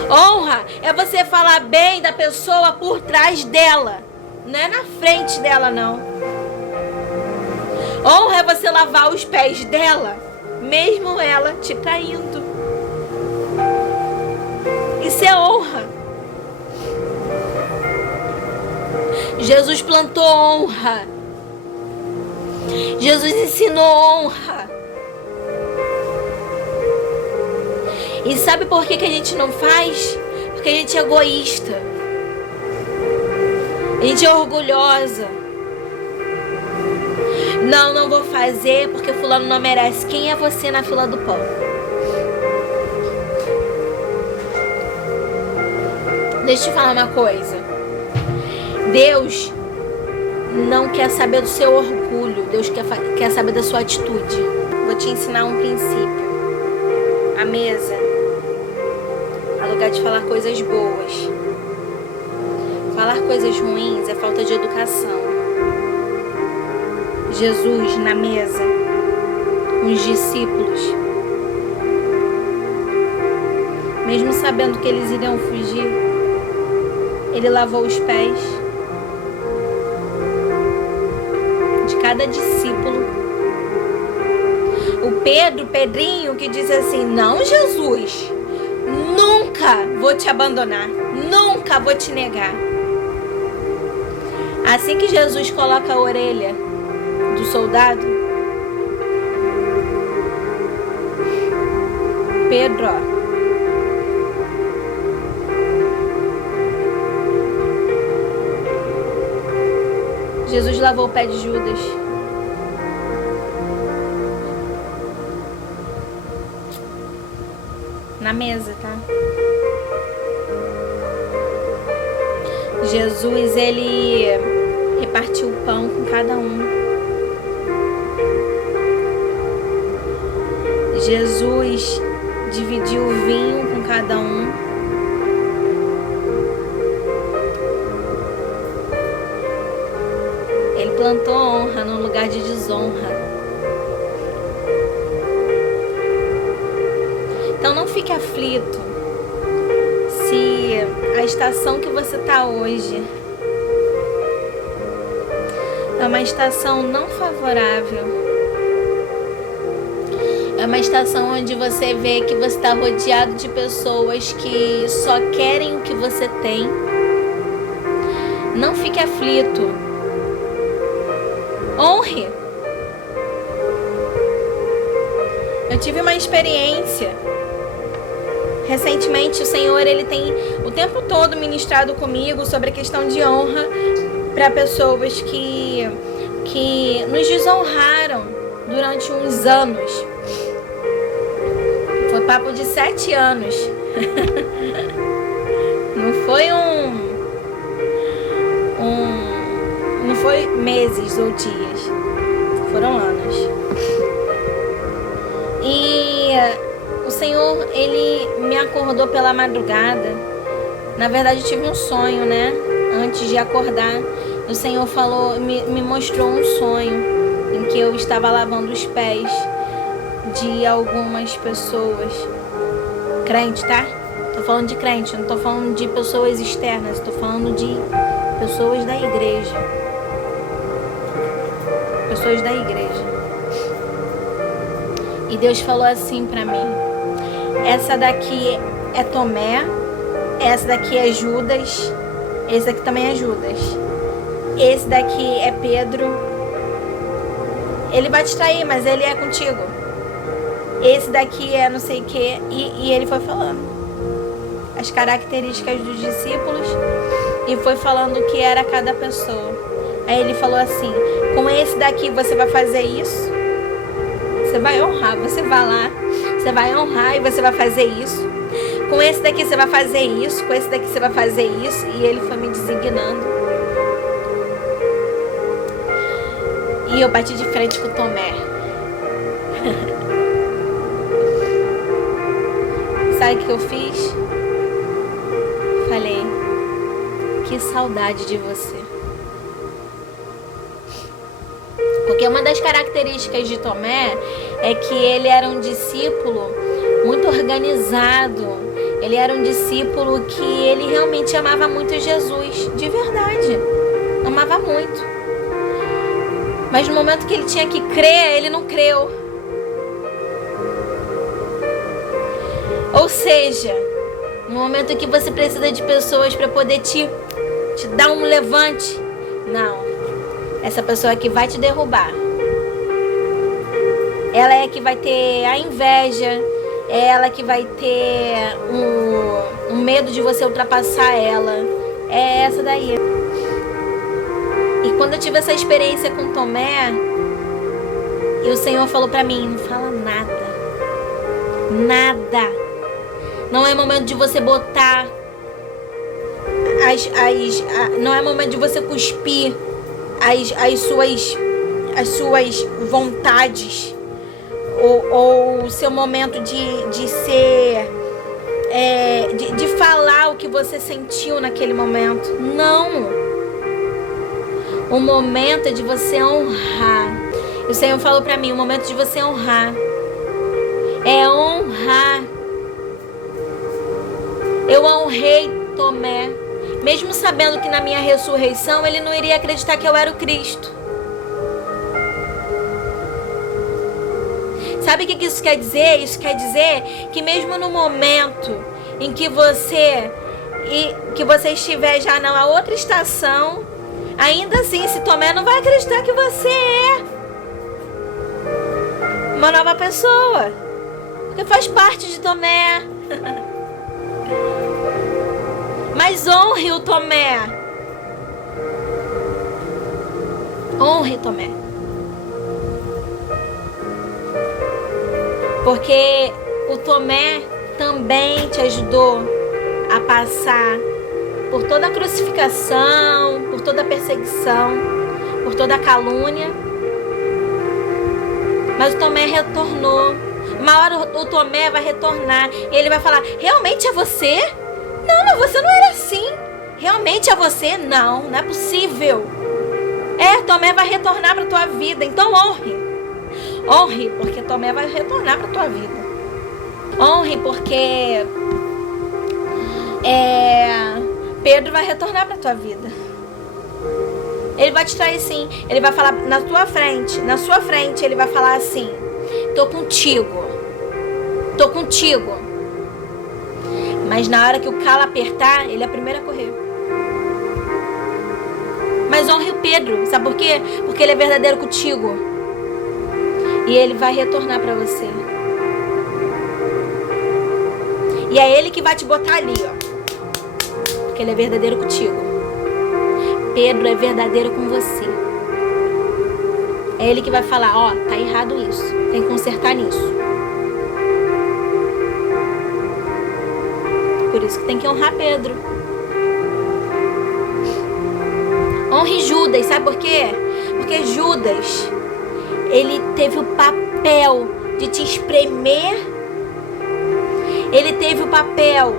Honra é você falar bem da pessoa por trás dela. Não é na frente dela, não. Honra é você lavar os pés dela, mesmo ela te traindo. Isso é honra. Jesus plantou honra. Jesus ensinou honra. E sabe por que a gente não faz? Porque a gente é egoísta. A gente é orgulhosa. Não vou fazer porque fulano não merece. Quem é você na fila do pão? Deixa eu te falar uma coisa. Deus não quer saber do seu orgulho. Deus quer saber da sua atitude. Vou te ensinar um princípio. A mesa é lugar de falar coisas boas. Falar coisas ruins é falta de educação. Jesus na mesa com os discípulos, mesmo sabendo que eles iriam fugir, ele lavou os pés de cada discípulo. O Pedrinho que diz assim, não, Jesus, nunca vou te abandonar, nunca vou te negar. Assim que Jesus coloca a orelha do soldado, Pedro, Jesus lavou o pé de Judas. Na mesa, tá? Jesus, ele repartiu o pão com cada um. Jesus dividiu o vinho com cada um. Ele plantou honra no lugar de desonra. Então não fique aflito se a estação que você está hoje é uma estação não favorável. É uma estação onde você vê que você está rodeado de pessoas que só querem o que você tem. Não fique aflito. Honre. Eu tive uma experiência recentemente o Senhor, ele tem o tempo todo ministrado comigo sobre a questão de honra para pessoas que nos desonraram durante uns anos. Foi papo de 7 anos. Não foi não foi meses ou dias. Foram anos. E o Senhor, ele me acordou pela madrugada. Na verdade, eu tive um sonho, né? Antes de acordar, o Senhor me mostrou um sonho em que eu estava lavando os pés de algumas pessoas. Crente, tá? Tô falando de crente, não tô falando de pessoas externas, tô falando de pessoas da igreja. Pessoas da igreja. E Deus falou assim pra mim: essa daqui é Tomé, essa daqui é Judas, esse daqui também é Judas, esse daqui é Pedro. Ele vai te trair, mas ele é contigo. Esse daqui é não sei o que. E ele foi falando as características dos discípulos e foi falando o que era cada pessoa. Aí ele falou assim: com esse daqui você vai fazer isso, você vai honrar, você vai lá, você vai honrar e você vai fazer isso. Com esse daqui você vai fazer isso, com esse daqui você vai fazer isso. E ele foi me designando. E eu bati de frente com o Tomé. Sabe o que eu fiz? Falei: que saudade de você. Porque uma das características de Tomé é que ele era um discípulo muito organizado. Ele era um discípulo que ele realmente amava muito Jesus, de verdade. Amava muito. Mas no momento que ele tinha que crer, ele não creu. Ou seja, no momento que você precisa de pessoas para poder te dar um levante, não. Essa pessoa é que vai te derrubar. Ela é que vai ter a inveja. É ela que vai ter um medo de você ultrapassar ela. É essa daí. E quando eu tive essa experiência com Tomé, e o Senhor falou pra mim: não fala nada. Nada. Não é momento de você botar não é momento de você cuspir as suas vontades, ou o seu momento de ser de falar o que você sentiu naquele momento. Não. O momento é de você honrar. O Senhor falou pra mim: o momento de você honrar é honrar. Eu honrei Tomé, mesmo sabendo que na minha ressurreição ele não iria acreditar que eu era o Cristo. Sabe o que isso quer dizer? Isso quer dizer que mesmo no momento em que você estiver já na outra estação, ainda assim esse Tomé não vai acreditar que você é uma nova pessoa, porque faz parte de Tomé. Mas honre o Tomé. Honre Tomé. Porque o Tomé também te ajudou a passar por toda a crucificação, por toda a perseguição, por toda a calúnia. Mas o Tomé retornou. Uma hora o Tomé vai retornar e ele vai falar: realmente é você? Não, mas você não era assim. Realmente é você? Não, não é possível. Tomé vai retornar para a tua vida. Então honre. Honre, porque Tomé vai retornar para a tua vida. Honre, porque Pedro vai retornar para a tua vida. Ele vai te trair sim. Ele vai falar na tua frente. Na sua frente ele vai falar assim: tô contigo. Tô contigo. Mas na hora que o calo apertar, ele é o primeiro a correr. Mas honre o Pedro. Sabe por quê? Porque ele é verdadeiro contigo. E ele vai retornar para você. E é Ele que vai te botar ali, ó. Porque Ele é verdadeiro contigo. Pedro é verdadeiro com você. É Ele que vai falar, ó, tá errado isso. Tem que consertar nisso. Por isso que tem que honrar Pedro. Honre Judas, sabe por quê? Porque Judas, ele teve o papel de te espremer. Ele teve o papel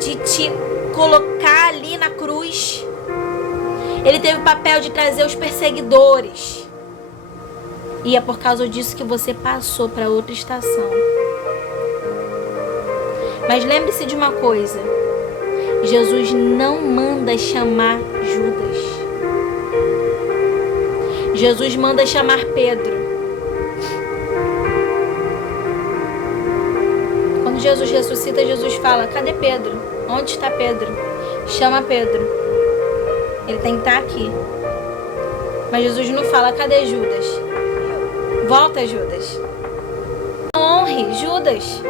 de te colocar ali na cruz. Ele teve o papel de trazer os perseguidores. E é por causa disso que você passou para outra estação. Mas lembre-se de uma coisa. Jesus não manda chamar Judas. Jesus manda chamar Pedro. Quando Jesus ressuscita, Jesus fala, cadê Pedro? Onde está Pedro? Chama Pedro. Ele tem que estar aqui. Mas Jesus não fala, cadê Judas? Volta, Judas. Honre Judas.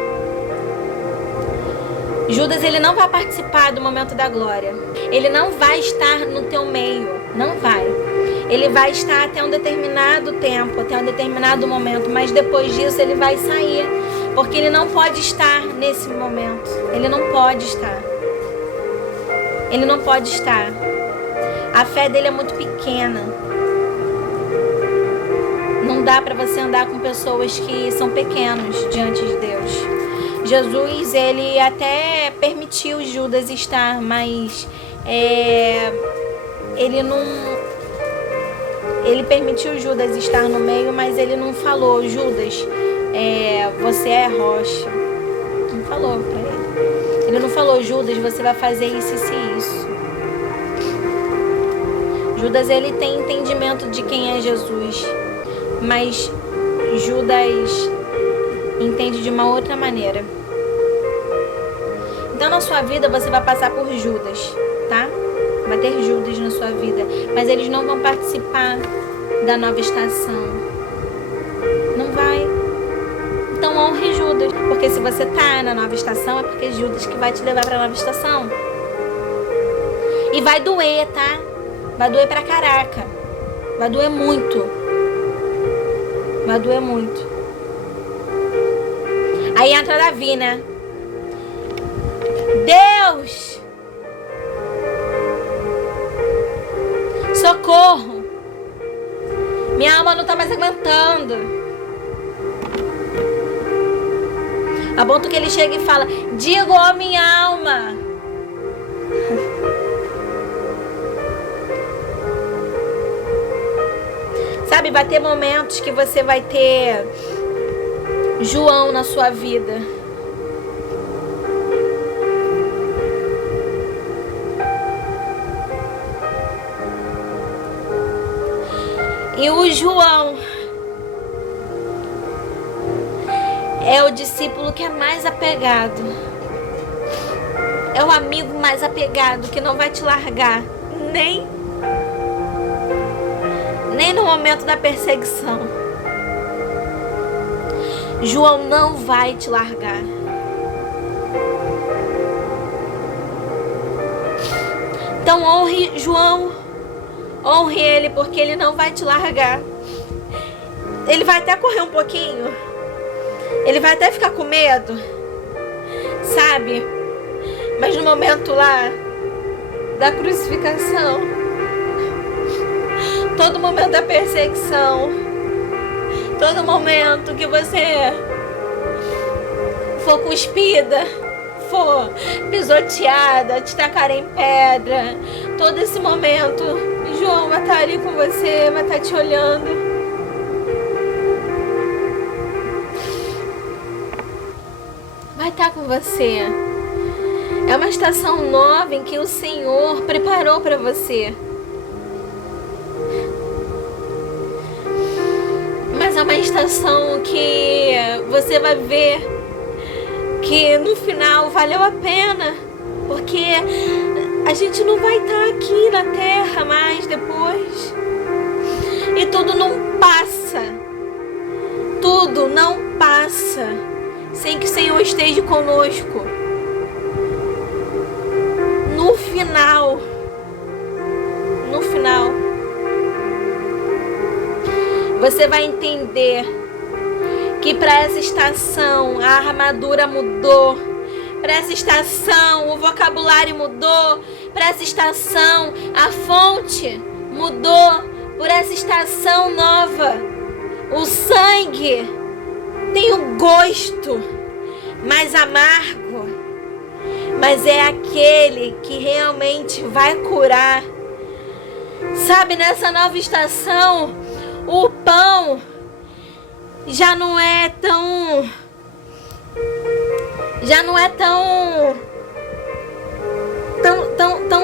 Judas, ele não vai participar do momento da glória. Ele não vai estar no teu meio. Não vai. Ele vai estar até um determinado tempo, até um determinado momento. Mas depois disso ele vai sair. Porque ele não pode estar nesse momento. Ele não pode estar. Ele não pode estar. A fé dele é muito pequena. Não dá para você andar com pessoas que são pequenos diante de Deus. Jesus, ele até permitiu Judas estar, mas ele não... Ele permitiu Judas estar no meio, mas ele não falou, Judas, você é rocha. Não falou para ele. Ele não falou, Judas, você vai fazer isso, isso e isso. Judas, ele tem entendimento de quem é Jesus, mas Judas entende de uma outra maneira. Então na sua vida você vai passar por Judas, tá? Vai ter Judas na sua vida, mas eles não vão participar da nova estação. Não vai. Então honre Judas, porque se você tá na nova estação é porque Judas que vai te levar para a nova estação. E vai doer, tá? Vai doer pra caraca. Vai doer muito. Vai doer muito. Aí entra Davi, né? Deus! Socorro! Minha alma não tá mais aguentando. A ponto que ele chega e fala, digo, ó minha alma. Sabe, vai ter momentos que você vai ter João na sua vida. E o João é o discípulo que é mais apegado. É o amigo mais apegado que não vai te largar. Nem no momento da perseguição. João não vai te largar. Então honre João. Honre ele, porque ele não vai te largar. Ele vai até correr um pouquinho. Ele vai até ficar com medo. Sabe? Mas no momento lá da crucificação, todo momento da perseguição, todo momento que você for cuspida, for pisoteada, te tacar em pedra, todo esse momento, João vai estar ali com você, vai estar te olhando. Vai estar com você. É uma estação nova em que o Senhor preparou para você. Mas é uma estação que você vai ver que no final valeu a pena, porque a gente não vai estar aqui na terra mais depois. E tudo não passa. Tudo não passa sem que o Senhor esteja conosco. final, você vai entender que para essa estação a armadura mudou, para essa estação o vocabulário mudou, para essa estação a fonte mudou, por essa estação nova o sangue tem um gosto mais amargo, mas é aquele que realmente vai curar. Sabe, nessa nova estação o pão já não é tão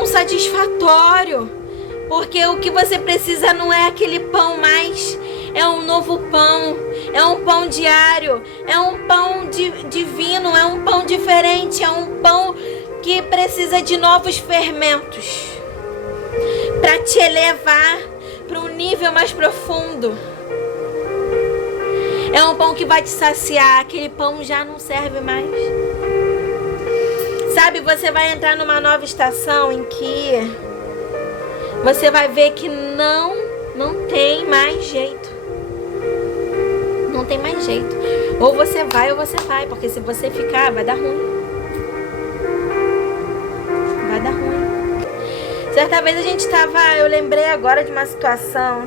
satisfatório, porque o que você precisa não é aquele pão mais, é um novo pão, é um pão diário, é um pão divino, é um pão diferente, é um pão que precisa de novos fermentos para te elevar para um nível mais profundo. É um pão que vai te saciar. Aquele pão já não serve mais. Sabe, você vai entrar numa nova estação em que você vai ver que não tem mais jeito. Não tem mais jeito. Ou você vai ou você vai, porque se você ficar vai dar ruim. Vai dar ruim. Certa vez a gente tava, eu lembrei agora de uma situação.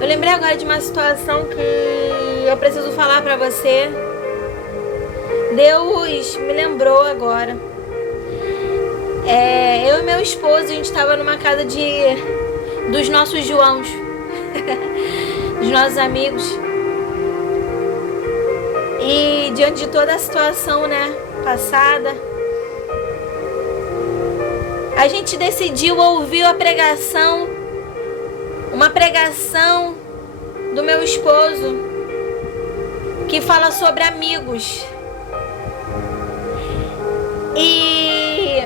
Eu lembrei agora de uma situação que eu preciso falar pra você. Deus me lembrou agora. Eu e meu esposo, a gente estava numa casa dos nossos Joãos, dos nossos amigos. E diante de toda a situação, né, passada, a gente decidiu ouvir a pregação, uma pregação do meu esposo, que fala sobre amigos. E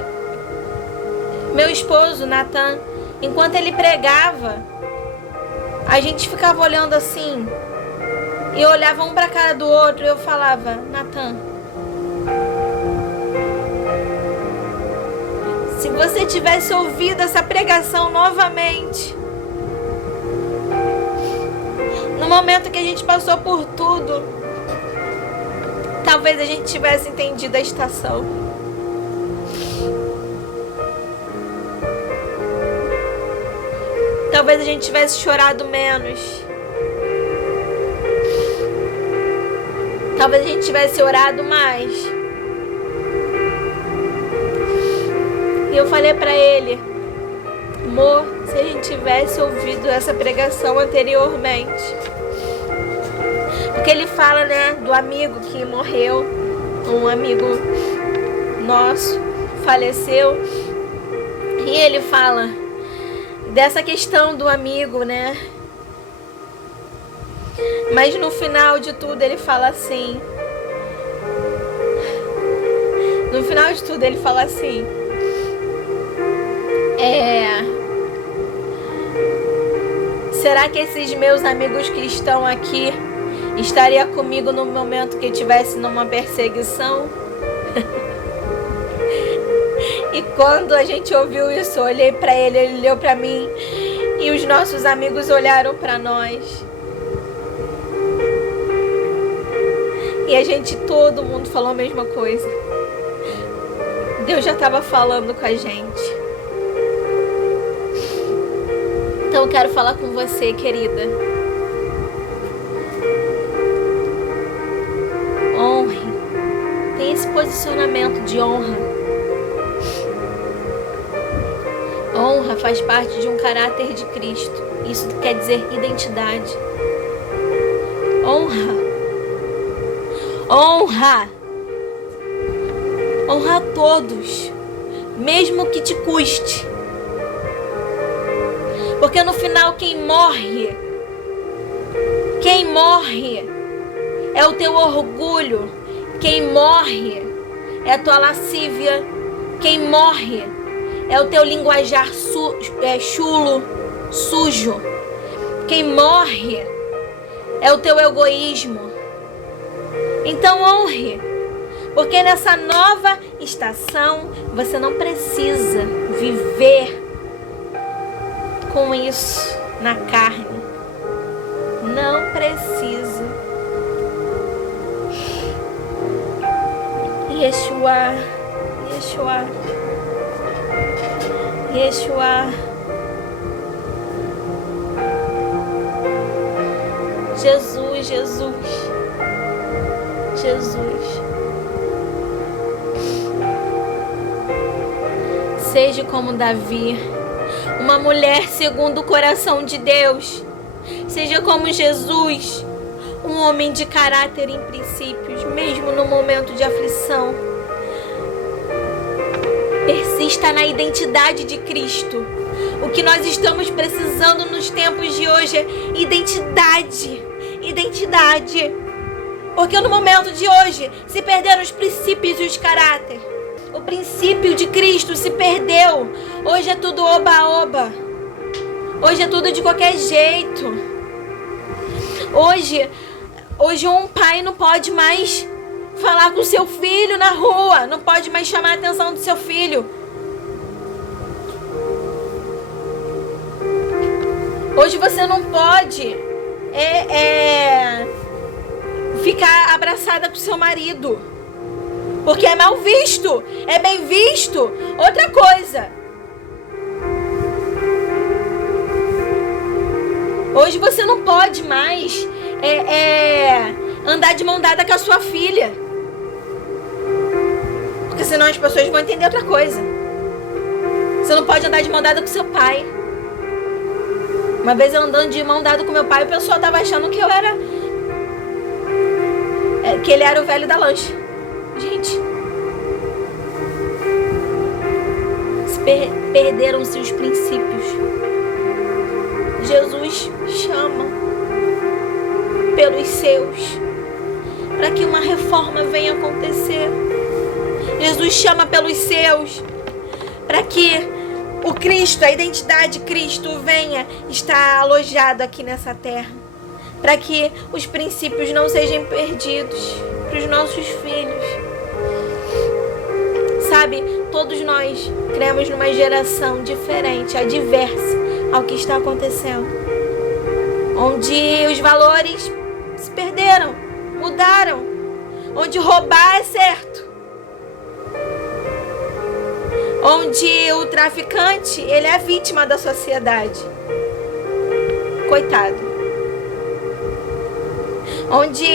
meu esposo, Natan, enquanto ele pregava, a gente ficava olhando assim, e olhava um pra cara do outro, e eu falava: Natan, se você tivesse ouvido essa pregação novamente, no momento que a gente passou por tudo, talvez a gente tivesse entendido a estação. Talvez a gente tivesse chorado menos. Talvez a gente tivesse orado mais. E eu falei pra ele: amor, se a gente tivesse ouvido essa pregação anteriormente. Porque ele fala, né, do amigo que morreu, um amigo nosso faleceu. E ele fala dessa questão do amigo, né? Mas no final de tudo ele fala assim. No final de tudo ele fala assim: será que esses meus amigos que estão aqui estariam comigo no momento que eu estivesse numa perseguição? E quando a gente ouviu isso, eu olhei pra ele, ele olhou pra mim, e os nossos amigos olharam pra nós. E a gente, todo mundo falou a mesma coisa. Deus já estava falando com a gente. Então eu quero falar com você, querida. Honre. Tem esse posicionamento de honra. Honra faz parte de um caráter de Cristo. Isso quer dizer identidade. Honra. Honra. Honra a todos, mesmo que te custe. Porque no final quem morre é o teu orgulho. Quem morre é a tua lascívia. Quem morre é o teu linguajar chulo, sujo. Quem morre é o teu egoísmo. Então honre. Porque nessa nova estação, você não precisa viver com isso na carne. Não precisa. Yeshua, Yeshua, Yeshua. Jesus, Jesus, Jesus. Seja como Davi, uma mulher segundo o coração de Deus. Seja como Jesus, um homem de caráter e princípios, mesmo no momento de aflição. Persista na identidade de Cristo. O que nós estamos precisando nos tempos de hoje é identidade. Identidade. Porque no momento de hoje se perderam os princípios e os caráter. O princípio de Cristo se perdeu. Hoje é tudo oba-oba. Hoje é tudo de qualquer jeito. Hoje um pai não pode mais falar com seu filho na rua. Não pode mais chamar a atenção do seu filho. Hoje você não pode ficar abraçada com seu marido. Porque é mal visto. É bem visto. Outra coisa. Hoje você não pode mais andar de mão dada com a sua filha. Porque senão as pessoas vão entender outra coisa. Você não pode andar de mão dada com seu pai. Uma vez eu andando de mão dada com meu pai, o pessoal tava achando que eu era... que ele era o velho da lancha. Gente. Perderam-se os princípios. Jesus chama pelos seus para que uma reforma venha acontecer. Jesus chama pelos seus para que o Cristo, a identidade Cristo venha estar alojado aqui nessa terra. Para que os princípios não sejam perdidos para os nossos filhos. Sabe, todos nós cremos numa geração diferente, adversa ao que está acontecendo. Onde os valores se perderam, mudaram. Onde roubar é certo. Onde o traficante, ele é vítima da sociedade. Coitado. Onde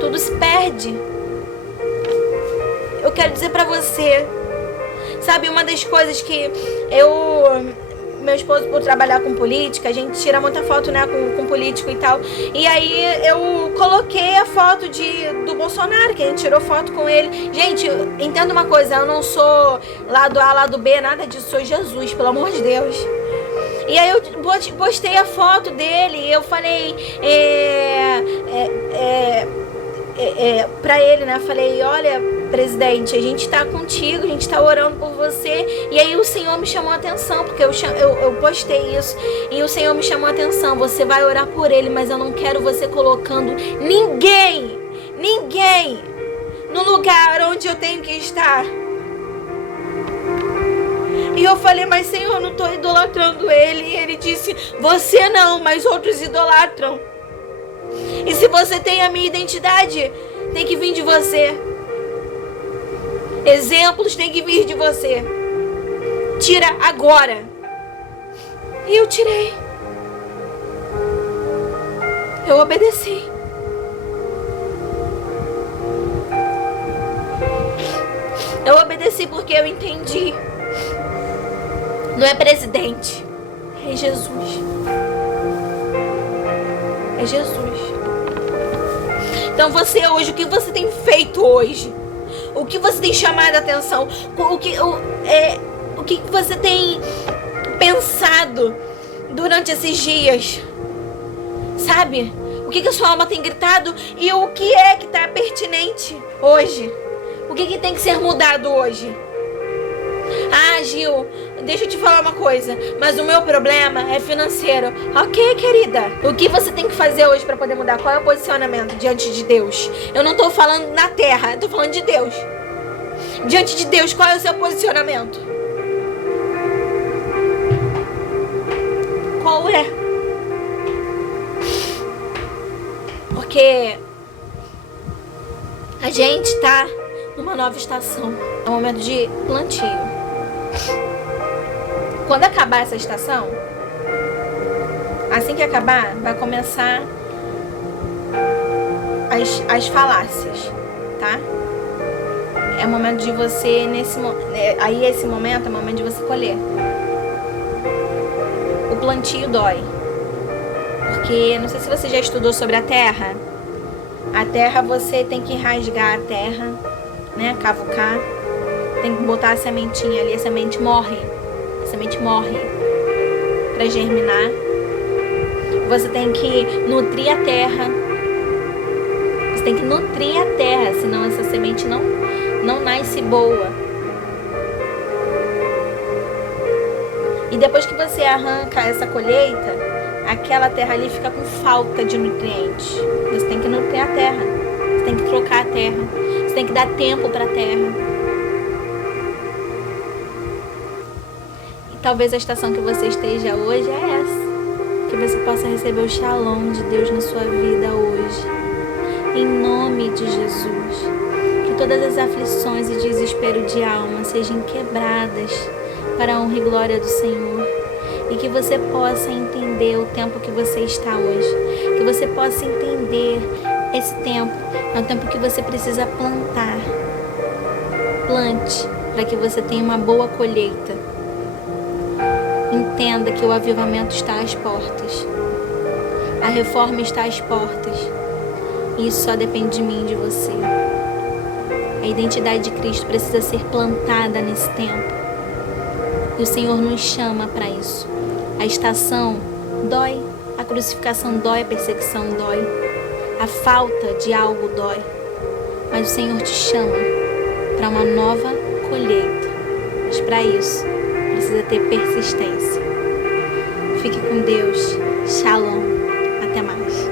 tudo se perde. Eu quero dizer pra você, sabe, uma das coisas que meu esposo, por trabalhar com política, a gente tira muita foto, né, com político e tal. E aí eu coloquei a foto do Bolsonaro, que a gente tirou foto com ele. Gente, entenda uma coisa, eu não sou lado A, lado B, nada disso, sou Jesus, pelo amor de Deus. E aí eu postei a foto dele e eu falei pra ele, né, falei, olha, presidente, a gente tá contigo, a gente tá orando por você. E aí o Senhor me chamou a atenção, porque eu postei isso, e o Senhor me chamou a atenção, você vai orar por ele, mas eu não quero você colocando ninguém no lugar onde eu tenho que estar. E eu falei, mas Senhor, eu não tô idolatrando ele. E ele disse, você não, mas outros idolatram. E se você tem a minha identidade, tem que vir de você. Exemplos têm que vir de você. Tira agora. E eu tirei. Eu obedeci. Eu obedeci porque eu entendi. Não é presidente. É Jesus. É Jesus. Então você hoje, o que você tem feito hoje? O que você tem chamado a atenção? O que você tem pensado durante esses dias? Sabe? O que a sua alma tem gritado? E o que é que está pertinente hoje? O que tem que ser mudado hoje? Ah, Gil, deixa eu te falar uma coisa, mas o meu problema é financeiro. Ok, querida. O que você tem que fazer hoje para poder mudar? Qual é o posicionamento diante de Deus? Eu não tô falando na terra, eu tô falando de Deus. Diante de Deus, qual é o seu posicionamento? Qual é? Porque a gente tá numa nova estação. É um momento de plantio. Quando acabar essa estação, assim que acabar, vai começar as falácias, tá? É o momento de você, aí esse momento é o momento de você colher. O plantio dói. Porque, não sei se você já estudou sobre a terra. A terra, você tem que rasgar a terra, né? Cavucar. Tem que botar a sementinha ali, a semente morre. A semente morre para germinar. Você tem que nutrir a terra. Você tem que nutrir a terra, senão essa semente não nasce boa. E depois que você arranca essa colheita, aquela terra ali fica com falta de nutrientes. Você tem que nutrir a terra. Você tem que trocar a terra. Você tem que dar tempo para a terra. E talvez a estação que você esteja hoje é essa. Que você possa receber o shalom de Deus na sua vida hoje. Em nome de Jesus. Que todas as aflições e desespero de alma sejam quebradas para a honra e glória do Senhor. E que você possa entender o tempo que você está hoje. Que você possa entender esse tempo. É um tempo que você precisa plantar. Plante para que você tenha uma boa colheita. Entenda que o avivamento está às portas. A reforma está às portas. E isso só depende de mim e de você. A identidade de Cristo precisa ser plantada nesse tempo. E o Senhor nos chama para isso. A estação dói, a crucificação dói, a perseguição dói, a falta de algo dói. Mas o Senhor te chama para uma nova colheita. Mas para isso, precisa ter persistência. Fique com Deus. Shalom. Até mais.